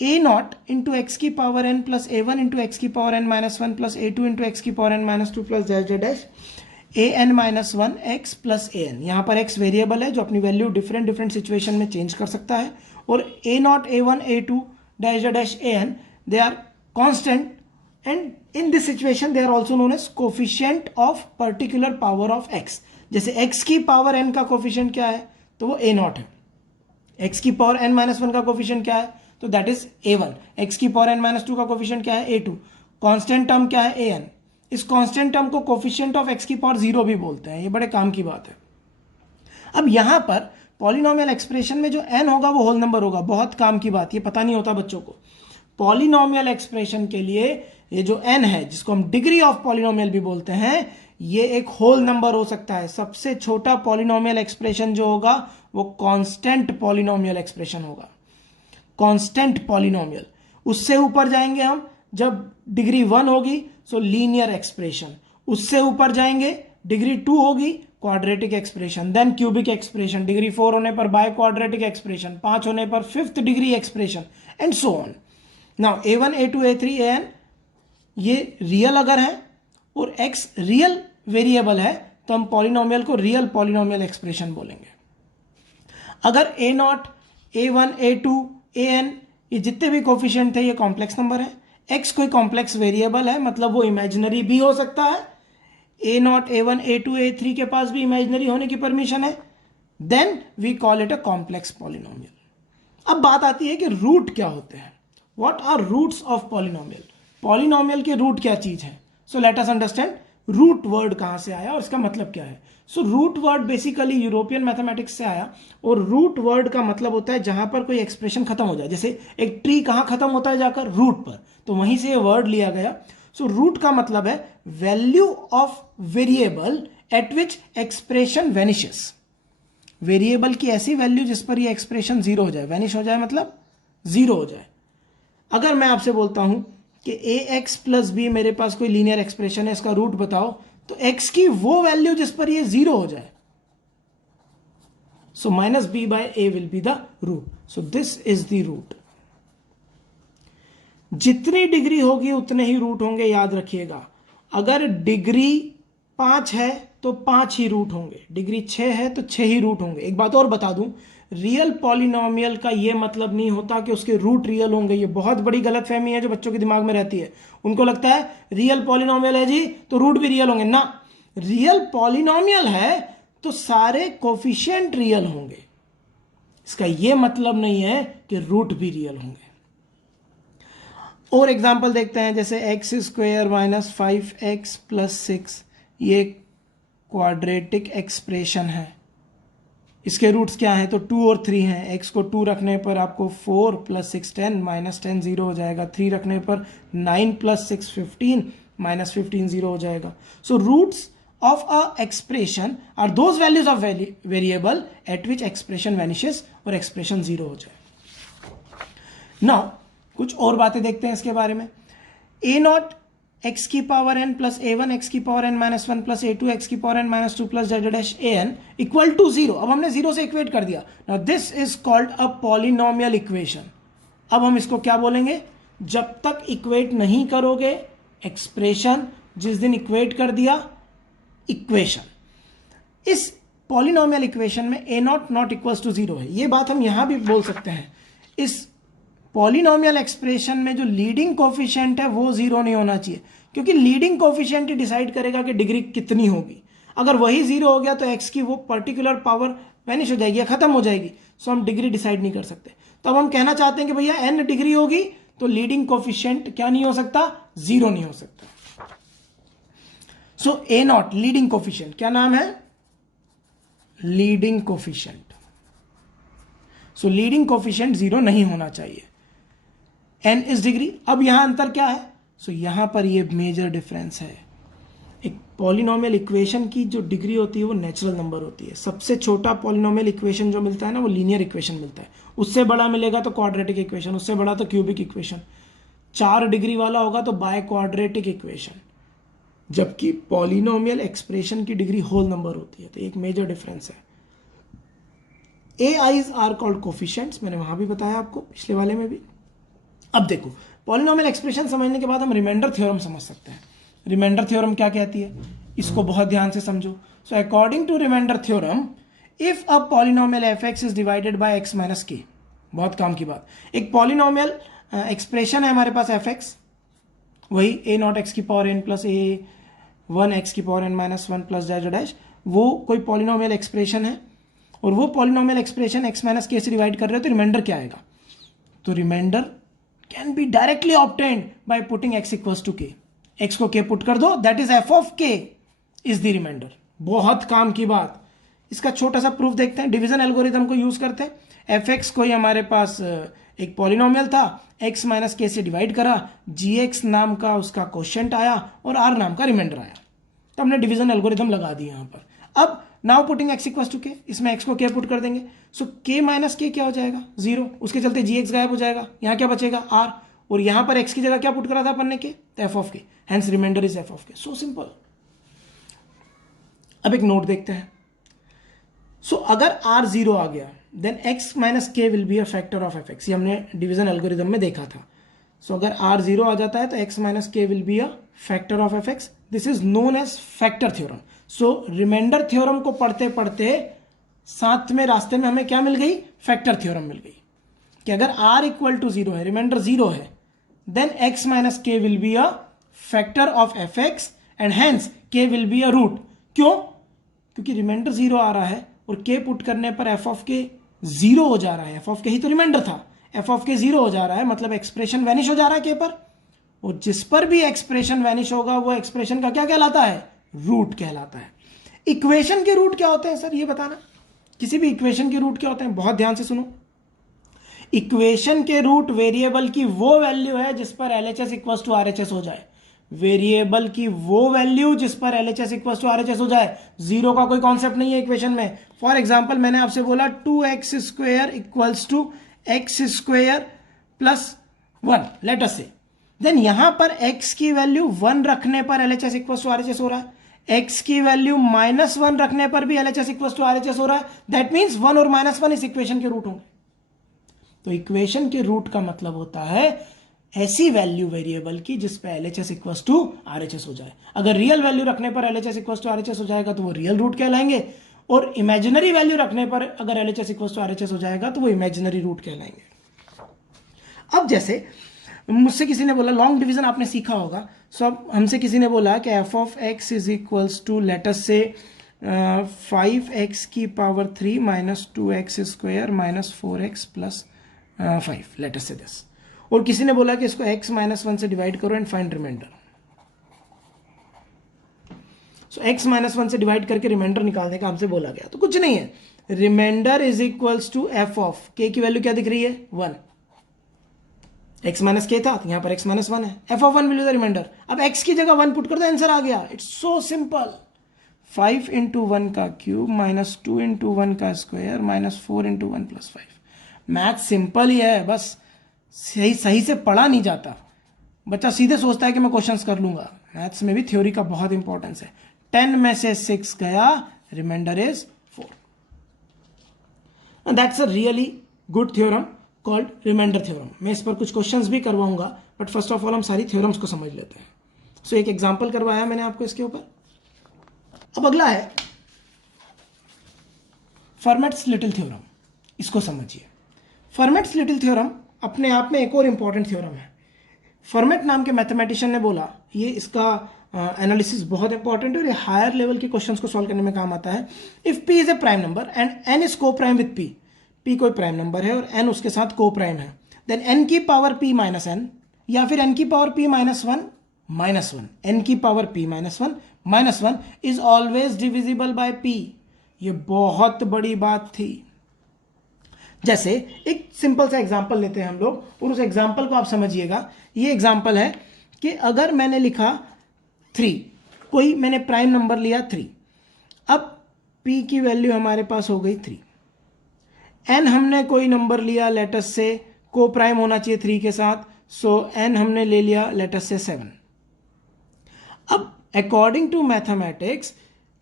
a naught into x की power n plus a1 into x की power n minus 1 plus a2 into x की power n minus 2 plus dash dash dash an minus 1 x plus an. यहाँ पर x वेरिएबल है जो अपनी वैल्यू डिफरेंट डिफरेंट सिचुएशन में चेंज कर सकता है. और a naught a1 a2 dash dash an they are constant and in this situation they are also known as coefficient of particular power of x. जैसे x की पावर n का कोफिशिएंट क्या है, तो वो a नॉट है. x की पावर n माइनस 1 का कोफिशिएंट क्या है, तो दैट इज a1. x की पावर n माइनस 2 का कोफिशिएंट क्या है, a2. कांस्टेंट टर्म क्या है, an. इस कांस्टेंट टर्म को कोफिशिएंट ऑफ x की पावर 0 भी बोलते हैं. ये बड़े काम की बात है. अब यहां पर पॉलिनोमियल एक्सप्रेशन में जो n होगा वो होल नंबर होगा. बहुत काम की बात, ये पता नहीं होता बच्चों को. पॉलिनोमियल एक्सप्रेशन के लिए ये जो n है, जिसको हम डिग्री ऑफ पॉलिनोमियल भी बोलते हैं, ये एक होल नंबर हो सकता है. सबसे छोटा पॉलिनोमियल एक्सप्रेशन जो होगा वो कांस्टेंट पॉलिनोमियल एक्सप्रेशन होगा. Constant polynomial. उससे ऊपर जाएंगे हम जब डिग्री 1 होगी, सो लीनियर एक्सप्रेशन. उससे ऊपर जाएंगे डिग्री 2 होगी, quadratic expression. Then cubic expression. Degree 4 होने पर बाय क्वाड्रेटिक एक्सप्रेशन. 5 होने पर 5th degree expression and so on. Now a1 a2 a3 an ये रियल अगर है और x रियल वेरिएबल है तो हम पॉलिनोमियल को रियल पॉलिनोमियल एक्सप्रेशन बोलेंगे. अगर a naught a1 a2 an ये जितने भी कोफिशिएंट थे ये कॉम्प्लेक्स नंबर है. x कोई कॉम्प्लेक्स वेरिएबल है, मतलब वो इमेजिनरी भी हो सकता है. a naught a1 a2 a3 के पास भी इमेजिनरी होने की परमिशन है. Then we call it a complex polynomial. अब बात आती है कि रूट क्या होते हैं. What are roots of polynomial. Polynomial के रूट क्या चीज है. So let us understand root word कहां से आया और इसका मतलब क्या है. So root word basically European mathematics से आया और रूट वर्ड का मतलब होता है जहां पर कोई एक्सप्रेशन खत्म हो जाए. जैसे एक ट्री कहां खत्म होता है जाकर, रूट पर, तो वहीं से ये वर्ड लिया गया. सो रूट का मतलब है value of variable at which expression vanishes. Variable की ऐसी वैल्यू जिस पर ये एक्सप्रेशन जीरो हो जाए. वेनिश हो जाए मतलब जीरो हो जाए. अगर मैं आपसे बोलता हूं कि ax प्लस बी मेरे पास कोई लीनियर एक्सप्रेशन है, इसका रूट बताओ, तो x की वो वैल्यू जिस पर ये जीरो हो जाए. So minus B by A will be the root. So this is the root. जितनी डिग्री होगी उतने ही रूट होंगे, याद रखिएगा. अगर डिग्री 5 है तो 5 ही रूट होंगे. डिग्री 6 है तो 6 ही रूट होंगे. एक बात और बता दूं, रियल पॉलिनोमियल का यह मतलब नहीं होता कि उसके रूट रियल होंगे. ये बहुत बड़ी गलतफहमी है जो बच्चों के दिमाग में रहती है. उनको लगता है रियल पॉलिनोमियल है जी तो रूट भी रियल होंगे. ना, रियल पॉलिनोमियल है तो सारे कोफिशिएंट रियल होंगे. इसका यह मतलब नहीं है कि रूट भी रियल होंगे. और एग्जांपल देखते हैं, जैसे x square minus 5x plus 6. ये क्वाड्रेटिक एक्सप्रेशन है. इसके रूट्स क्या हैं, तो 2 और 3 हैं। एक्स को 2 रखने पर आपको 4 + 6 10, -10 0 हो जाएगा। 3 रखने पर 9 + 6 15, -15 0 हो जाएगा। So roots of a expression are those values of variable at which expression vanishes और एक्सप्रेशन 0 हो जाए। नाउ कुछ और बातें देखते हैं इसके बारे में। a0 x की power n plus a1 x की power n minus 1 plus a2 x की power n minus 2 plus z dash an equal to 0। अब हमने 0 से इक्वेट कर दिया। Now this is called a polynomial equation. अब हम इसको क्या बोलेंगे, जब तक इक्वेट नहीं करोगे एक्सप्रेशन, जिस दिन इक्वेट कर दिया इक्वेशन। इस पॉलिनोमियल इक्वेशन में a0 नॉट इक्वल्स टू 0 है। ये बात हम यहां भी बोल सकते हैं। इस पॉलिनोमियल एक्सप्रेशन में जो लीडिंग कोफिशिएंट है वो 0 नहीं होना चाहिए, क्योंकि लीडिंग कोफिशिएंट ही डिसाइड करेगा कि डिग्री कितनी होगी। अगर वही 0 हो गया तो x की वो पर्टिकुलर पावर वैनिश हो जाएगी या खत्म हो जाएगी। सो हम डिग्री डिसाइड नहीं कर सकते। तो अब हम कहना चाहते हैं कि भैया n डिग्री होगी तो लीडिंग कोफिशिएंट क्या नहीं हो सकता, 0 नहीं हो सकता। सो a0 लीडिंग कोफिशिएंट, क्या नाम है, लीडिंग कोफिशिएंट। सो लीडिंग कोफिशिएंट 0 नहीं होना चाहिए। n is degree. अब यहां अंतर क्या है, सो यहां पर ये मेजर डिफरेंस है। एक पॉलिनोमियल इक्वेशन की जो डिग्री होती है वो नेचुरल नंबर होती है। सबसे छोटा पॉलिनोमियल इक्वेशन जो मिलता है ना वो लीनियर इक्वेशन मिलता है। उससे बड़ा मिलेगा तो क्वाड्रेटिक इक्वेशन, उससे बड़ा तो क्यूबिक इक्वेशन। 4 डिग्री वाला होगा तो बाय क्वाड्रेटिक इक्वेशन, जबकि पॉलिनोमियल एक्सप्रेशन की डिग्री होल नंबर होती है। तो एक मेजर डिफरेंस है। AIs आर कॉल्ड कोफिशिएंट्स, मैंने वहां भी बताया आपको पिछले वाले में भी। अब देखो पॉलिनोमियल एक्सप्रेशन समझने के बाद हम रिमाइंडर थ्योरम समझ सकते हैं। रिमाइंडर थ्योरम क्या कहती है, इसको बहुत ध्यान से समझो। So according to remainder theorem, if a polynomial fx is divided by x minus k, बहुत काम की बात, एक पॉलिनोमियल एक्सप्रेशन है हमारे पास fx, वही a0 x की power n plus a1 x की power n minus 1 plus z dash, वो कोई पॉलिनोमियल एक्सप्रेशन है और वो polynomial expression x minus k से डिवाइड कर रहे हो तो रिमाइंडर क्या आएगा, तो remainder can be directly obtained by putting x equals to k। x को k पुट कर दो, that is f of k is the remainder. बहुत काम की बात। इसका छोटा सा प्रूफ देखते हैं। डिवीजन एल्गोरिथम को यूज करते हैं। fx कोई हमारे पास एक पॉलिनोमियल था, x माइनस k से डिवाइड करा, gx नाम का उसका क्वोशिएंट आया और r नाम का रिमाइंडर आया। तो हमने डिवीजन एल्गोरिथम लगा दिया यहां पर। अब now putting x equals to k, इसमें x को k पुट कर देंगे। सो k माइनस k क्या हो जाएगा, 0। उसके चलते gx गायब हो जाएगा, यहाँ क्या बचेगा r, और यहां पर x की जगह क्या पुट करा था अपन ने, k, तो f of k, hence remainder is f of k। So simple. अब एक नोट देखते हैं। सो अगर r 0 आ गया then x minus k will be a factor of fx, ये हमने डिवीजन एल्गोरिथम में देखा था। सो अगर r 0 आ जाता है तो x minus k will be a factor of fx। This is known as factor theorem. So remainder theorem को पढ़ते पढ़ते साथ में रास्ते में हमें क्या मिल गई, फैक्टर थ्योरम मिल गई कि अगर r इक्वल टू 0 है, रिमाइंडर 0 है, then x minus k will be a factor of fx and hence k will be a root. क्यों, क्योंकि रिमाइंडर 0 आ रहा है और k पुट करने पर f ऑफ k 0 हो जा रहा है। f ऑफ k ही तो रिमाइंडर था, f ऑफ k 0 हो जा रहा है, मतलब एक्सप्रेशन वैनिश हो जा रहा है k पर, और जिस पर भी एक्सप्रेशन वैनिश होगा वो एक्सप्रेशन का क्या कहलाता है, रूट कहलाता है। इक्वेशन के रूट क्या होते हैं सर, ये बताना। किसी भी इक्वेशन के रूट क्या होते हैं, बहुत ध्यान से सुनो। इक्वेशन के रूट वेरिएबल की वो वैल्यू है जिस पर LHS इक्वल्स टू RHS हो जाए। वेरिएबल की वो वैल्यू जिस पर LHS इक्वल्स टू RHS हो जाए। 0 का कोई कॉन्सेप्ट नहीं है इक्वेशन में। फॉर एग्जांपल मैंने आपसे बोला 2x square equals to x square plus 1, let us say, then यहां पर x की वैल्यू 1 रखने पर LHS इक्वल्स टू RHS हो रहा है, x की वैल्यू -1 रखने पर भी LHS इक्वल्स टू RHS हो रहा है। दैट मीन्स 1 और -1 इस इक्वेशन के रूट होंगे। तो इक्वेशन के रूट का मतलब होता है ऐसी वैल्यू वेरिएबल की जिस पे LHS इक्वल्स टू RHS हो जाए। अगर रियल वैल्यू रखने पर LHS इक्वल्स टू RHS हो जाएगा तो वो रियल रूट कहलाएंगे, और इमेजिनरी वैल्यू रखने पर अगर LHS इक्वल्स टू RHS हो जाएगा तो वो इमेजिनरी रूट कहलाएंगे। अब जैसे मुझसे किसी ने बोला, लॉन्ग डिवीजन आपने सीखा होगा। सो अब हमसे किसी ने बोला कि f of x is equals to let's say 5x की power 3 minus 2x square minus 4x plus 5, let's say this. और किसी ने बोला कि इसको x माइनस 1 से डिवाइड करो and find remainder. So x minus 1 से डिवाइड करके रिमाइंडर निकालने का हमसे बोला गया। तो कुछ नहीं है, remainder is equals to f of k की वैल्यू क्या दिख रही है 1, x माइनस के था तो यहां पर x माइनस 1 है, f of 1 will be the remainder. अब x की जगह 1 पुट कर दो, आंसर आ गया। It's so simple. 5 इंटू 1 का क्यूब माइनस 2 इंटू 1 का square minus 4 into 1 plus 5। Math simple ही है, बस सही से पढ़ा नहीं जाता। बच्चा सीधे सोचता है कि मैं क्वेश्चंस कर लूंगा। मैथ्स में भी थ्योरी का बहुत इंपॉर्टेंस है। 10 में से 6 गया, remainder is 4। That's a really good theorem called remainder theorem. मैं इस पर कुछ क्वेश्चंस भी करवाऊंगा, बट फर्स्ट ऑफ ऑल हम सारी थ्योरम्स को समझ लेते हैं। सो एक एग्जांपल करवाया मैंने आपको इसके ऊपर। अब अगला है फर्मेट्स लिटिल थ्योरम। इसको समझिए। फर्मेट्स लिटिल थ्योरम अपने आप में एक और इंपॉर्टेंट थ्योरम है। फर्मेट नाम के मैथमेटिशियन ने बोला ये इसका एनालिसिस बहुत इंपॉर्टेंट है और ये हायर लेवल के क्वेश्चंस को सॉल्व करने में काम आता है। If p is a prime number and n is को प्राइम विथ p, p कोई प्राइम नंबर है और n उसके साथ को प्राइम है, देन n की पावर p माइनस n या फिर n की power p minus 1 minus 1, n की power p minus 1 minus 1 is always divisible by p। ये बहुत बड़ी बात थी। जैसे एक सिंपल सा एग्जांपल लेते हैं हम लोग और उस एग्जांपल को आप समझिएगा। ये एग्जांपल है कि अगर मैंने लिखा 3, कोई मैंने प्राइम नंबर लिया 3, अब p की वैल्यू हमारे पास हो गई 3, n हमने कोई नंबर लिया लेटस से को प्राइम होना चाहिए 3 के साथ, सो n हमने ले लिया लेटस से 7। अब अकॉर्डिंग टू मैथमेटिक्स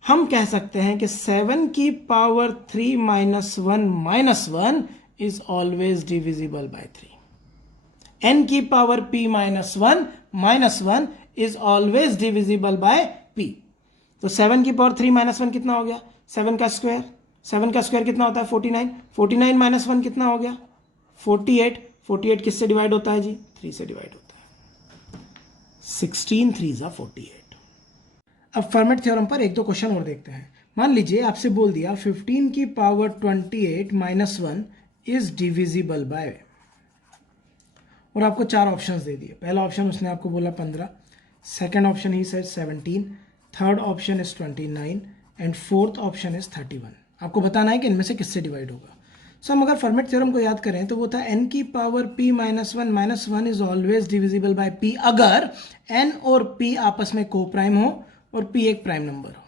हम कह सकते हैं कि 7 की power 3 minus 1 is always divisible by 3। n की power p minus 1 is always divisible by p। तो 7 की पावर 3 माइनस 1 कितना हो गया? 7 का स्क्वायर। 7 का स्क्वायर कितना होता है? 49। 49 माइनस 1 कितना हो गया? 48। 48 किससे डिवाइड होता है जी? 3 से डिवाइड होता है। 16 3 48। अब फर्मेट थ्योरम पर एक दो क्वेश्चन और देखते हैं। मान लीजिए आपसे बोल दिया 15 की power 28 minus 1 is divisible bye, और आपको 4 ऑप्शंस दे दिए। पहला ऑप्शन उसने आपको बोला 15, second option he said 17, third option is 29 and fourth option is 31। आपको बताना है कि इनमें से किससे डिवाइड होगा। सो हम अगर फर्मेट थ्योरम को याद करें तो वो था n की power p minus 1 is always divisible by p अगर n और p आपस में को प्राइम हो और p एक प्राइम नंबर हो।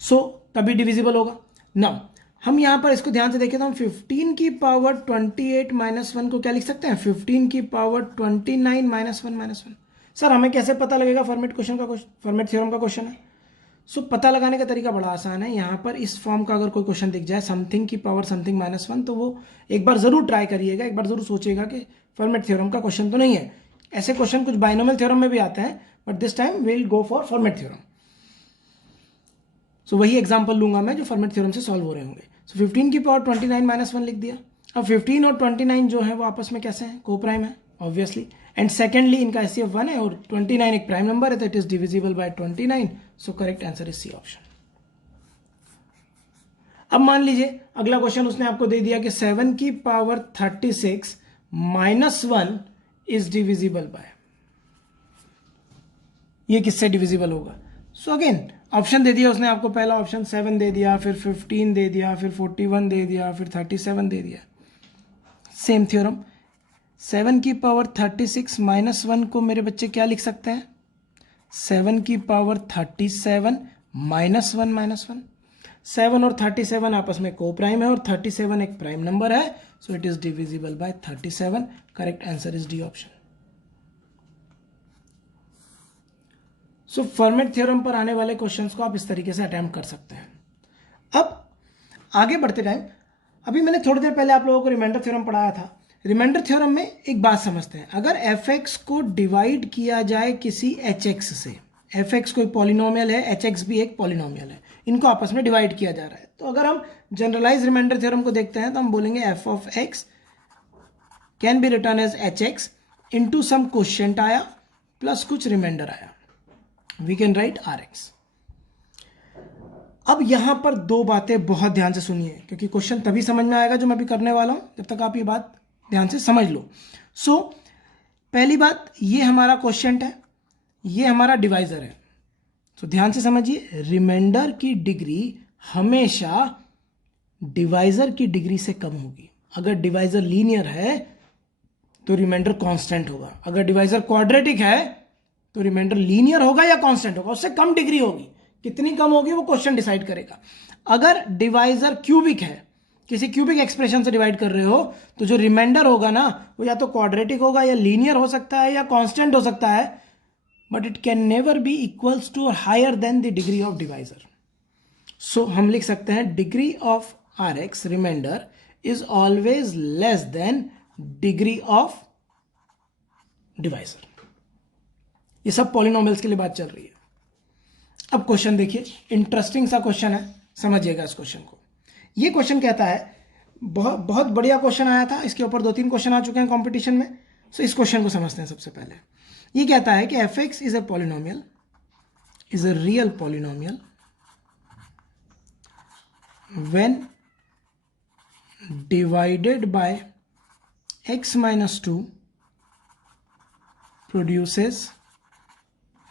सो तभी डिविजिबल होगा ना। हम यहां पर इसको ध्यान से देखें तो हम 15 की पावर 28 माइनस 1 को क्या लिख सकते हैं? 15 की पावर 29 माइनस 1। सर हमें कैसे पता लगेगा? फॉर्मेट थ्योरम का क्वेश्चन है। सो पता लगाने का तरीका बड़ा आसान है। यहां पर इस फॉर्म का अगर कोई क्वेश्चन दिख जाए, समथिंग की पावर समथिंग माइनस 1, तो वो एक बार जरूर ट्राई करिएगा, एक बार जरूर सोचिएगा कि फॉर्मेट थ्योरम का क्वेश्चन तो नहीं है। ऐसे क्वेश्चन कुछ बाइनोमियल थ्योरम में भी आते हैं, but this time we will go for format theorem. So वही एग्जांपल लूंगा मैं जो फॉर्मेट थ्योरम से सॉल्व हो रहे होंगे। सो 15 की पावर 29 माइनस 1 लिख दिया। अब 15 और 29 जो है वो आपस में कैसे हैं? को प्राइम है ऑब्वियसली, एंड सेकेंडली इनका HCF 1 है और 29 एक प्राइम नंबर है, तो it is divisible by 29। So correct answer is C option. अब मान लीजिए अगला क्वेश्चन उसने आपको दे दिया कि 7 की power 36 minus 1 is divisible bye, ये किससे डिविजिबल होगा? सो अगेन ऑप्शन दे दिया उसने आपको। पहला ऑप्शन 7 दे दिया, फिर 15 दे दिया, फिर 41 दे दिया, फिर 37 दे दिया। सेम थ्योरम, 7 की पावर 36 माइनस 1 को मेरे बच्चे क्या लिख सकते हैं? 7 की पावर 37 माइनस 1। 7 और 37 आपस में को प्राइम है और 37 एक प्राइम नंबर है, so it is divisible bye 37। Correct answer is D option. So format theorem पर आने वाले क्वेश्चंस को आप इस तरीके से अटेम्प्ट कर सकते हैं। अब आगे बढ़ते टाइम, अभी मैंने थोड़ी देर पहले आप लोगों को रिमाइंडर थ्योरम पढ़ाया था। रिमाइंडर थ्योरम में एक बात समझते हैं, अगर fx को डिवाइड किया जाए किसी hx से, fx कोई पॉलिनोमियल है, hx भी एक पॉलिनोमियल है, इनको आपस में डिवाइड किया जा रहा है, तो अगर हम जनरलाइज रिमाइंडर थ्योरम को देखते हैं तो हम बोलेंगे f of x can be written as hx into some quotient आया प्लस कुछ रिमाइंडर आया, वी कैन राइट rx। अब यहां पर दो बातें बहुत ध्यान से सुनिए, क्योंकि क्वेश्चन तभी समझ में आएगा जो मैं अभी करने वाला हूं, जब तक आप ये बात ध्यान से समझ लो। सो पहली बात, ये हमारा क्वोशिएंट है, ये हमारा डिवाइजर है। तो ध्यान से समझिए, रिमाइंडर की डिग्री हमेशा डिवाइजर की डिग्री से कम होगी। अगर डिवाइजर लीनियर है तो रिमाइंडर कांस्टेंट होगा, अगर डिवाइजर क्वाड्रेटिक है तो रिमाइंडर लीनियर होगा या कांस्टेंट होगा, उससे कम डिग्री होगी। कितनी कम होगी वो क्वेश्चन डिसाइड करेगा। अगर डिवाइजर क्यूबिक है, किसी क्यूबिक एक्सप्रेशन से डिवाइड कर रहे हो, तो जो रिमाइंडर होगा ना वो या तो क्वाड्रेटिक होगा या लीनियर हो सकता है या कांस्टेंट हो सकता है, but it can never be equals to और higher than the degree of divisor. So हम लिख सकते हैं degree of r x reminder is always less than degree of divisor. ये सब पॉलिनोमियल्स के लिए बात चल रही है। अब क्वेश्चन देखिए, इंटरेस्टिंग सा क्वेश्चन है, समझिएगा इस क्वेश्चन को। ये क्वेश्चन कहता है, बहुत बहुत बढ़िया क्वेश्चन आया था, इसके ऊपर 2-3 क्वेश्चन आ चुके हैं कंपटीशन में। सो इस क्वेश्चन को समझते हैं सबसे पहले। ये कहता है कि F x is a polynomial, is a real polynomial when divided by x minus 2 produces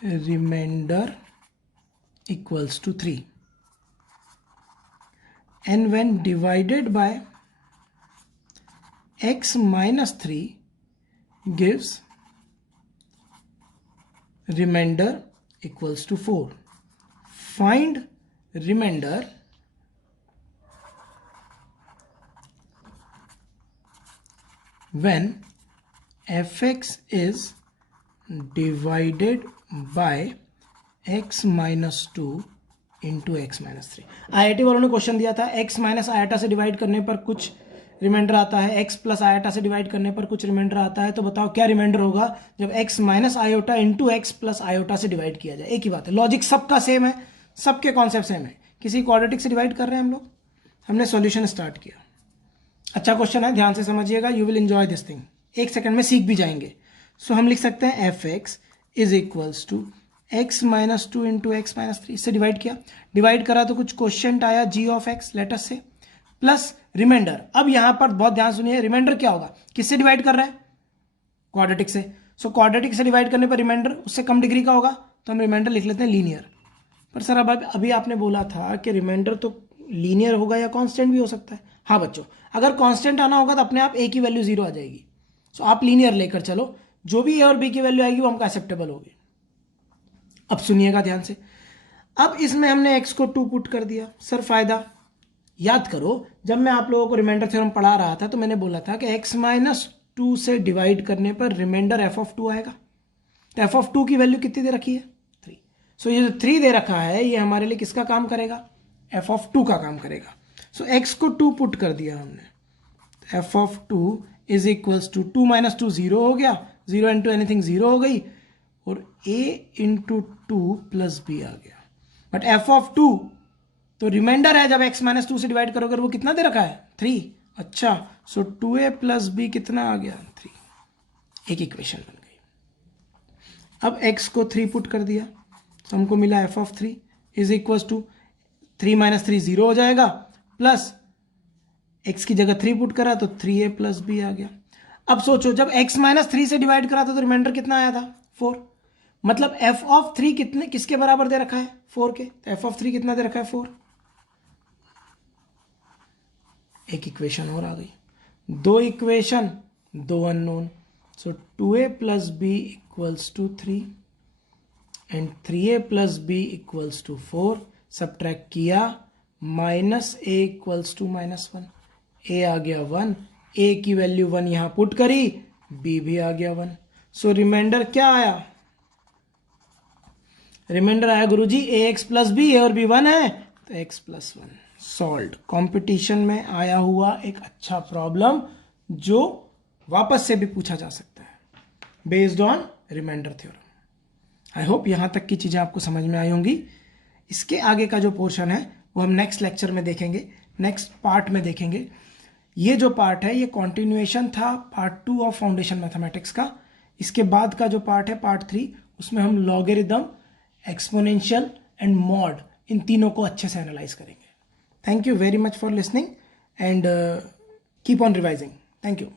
remainder equals to 3, and when divided by x minus 3 gives remainder equals to 4. Find remainder when fx is divided by x minus 2 into x minus 3। IIT वालों ने क्वेश्चन दिया था, x माइनस आयोटा से डिवाइड करने पर कुछ रिमाइंडर आता है, x प्लस आयोटा से डिवाइड करने पर कुछ रिमाइंडर आता है। तो बताओ क्या रिमाइंडर होगा जब x minus iota into x plus iota से डिवाइड किया जाए। एक ही बात है, लॉजिक सबका सेम है, सबके कॉन्सेप्ट सेम है। किसी क्वाड्रेटिक से डिवाइड कर रहे हैं हम लोग, हमने सॉल्यूशन स्टार्ट किया। अच्छा क्वेश्चन है, ध्यान से समझिएगा, you will enjoy this thing, एक सेकंड में सीख भी जाएंगे। सो हम लिख सकते हैं f x is equals to x minus 2 into x minus 3। इससे डिवाइड किया, डिवाइड करा तो कुछ क्वेश्चन आया जी ऑफ एक्स लेटस से, प्लस रिमाइंडर। अब यहां पर बहुत ध्यान सुनिए, रिमाइंडर क्या होगा, किससे डिवाइड कर रहा है, क्वाड्रेटिक से। सो क्वाड्रेटिक से डिवाइड करने पर रिमाइंडर उससे कम डिग्री का होगा, तो हम रिमाइंडर लिख लेते हैं लीनियर। पर सर अब अभी आपने बोला था कि रिमाइंडर तो लीनियर होगा या कांस्टेंट भी हो सकता है। हाँ बच्चों, अगर कांस्टेंट आना होगा तो अपने आप ए की वैल्यू 0 आ जाएगी। सो आप लीनियर लेकर चलो, जो भी ए और बी की वैल्यू आएगी वो हमको एक्सेप्टेबल होगी। अब सुनिएगा ध्यान से, अब इसमें हमने एक्स को 2 पुट कर दिया। सर फायदा याद करो, जब मैं आप लोगों को रिमाइंडर थ्योरम पढ़ा रहा था तो मैंने बोला था कि एक्स माइनस 2 से डिवाइड करने पर रिमाइंडर एफ ऑफ 2 आएगा। तो एफ ऑफ 2 की वैल्यू कितनी दे रखी है, 3। सो ये जो 3 दे रखा है ये हमारे लिए किसका काम करेगा, एफ ऑफ 2 का काम करेगा। सो एक्स को 2 पुट कर दिया हमने, f of 2 is equals to 2 minus 2 0 हो गया, 0 इंटू एनीथिंग 0 हो गई, और a इंटू 2 प्लस बी आ गया। बट एफ ऑफ 2 तो रिमाइंडर है, जब x माइनस 2 से डिवाइड करोगे वो कितना दे रखा है, 3। अच्छा, सो 2a प्लस बी कितना आ गया, 3। एक इक्वेशन बन गई। अब x को 3 पुट कर दिया तो हमको मिला f of 3 is equals to 3 minus 3 0 हो जाएगा, प्लस x की जगह 3 पुट करा तो 3a प्लस बी आ गया। अब सोचो, जब x माइनस 3 से डिवाइड करा था तो रिमाइंडर कितना आया था, 4। मतलब एफ ऑफ 3 कितने किसके बराबर दे रखा है, 4 के। तो एफ ऑफ 3 कितना दे रखा है, 4। एक इक्वेशन और आ गई, 2 equation 2 unknown. So 2a plus b equals to 3 and 3a plus b equals to 4। Subtract किया, minus a equals to minus 1। a आ गया 1, a की वैल्यू 1 यहां पुट करी, b भी आ गया 1। सो रिमाइंडर क्या आया, रिमाइंडर आया गुरुजी ए एक्स प्लस बी, ए और बी 1 है तो x प्लस 1। सॉल्व। कंपटीशन में आया हुआ एक अच्छा प्रॉब्लम जो वापस से भी पूछा जा सकता है based on remainder theorem. I hope यहां तक की चीजें आपको समझ में आई होंगी। इसके आगे का जो पोर्शन है वो हम नेक्स्ट लेक्चर में देखेंगे, नेक्स्ट पार्ट में देखेंगे। ये जो पार्ट है ये कॉन्टिन्यूएशन था पार्ट 2 ऑफ फाउंडेशन मैथमेटिक्स का। इसके बाद का जो पार्ट है पार्ट 3, उसमें हम लॉगरिदम, एक्सपोनेंशियल एंड मॉड, इन तीनों को अच्छे से एनालाइज करेंगे। Thank you very much for listening and keep on revising. Thank you.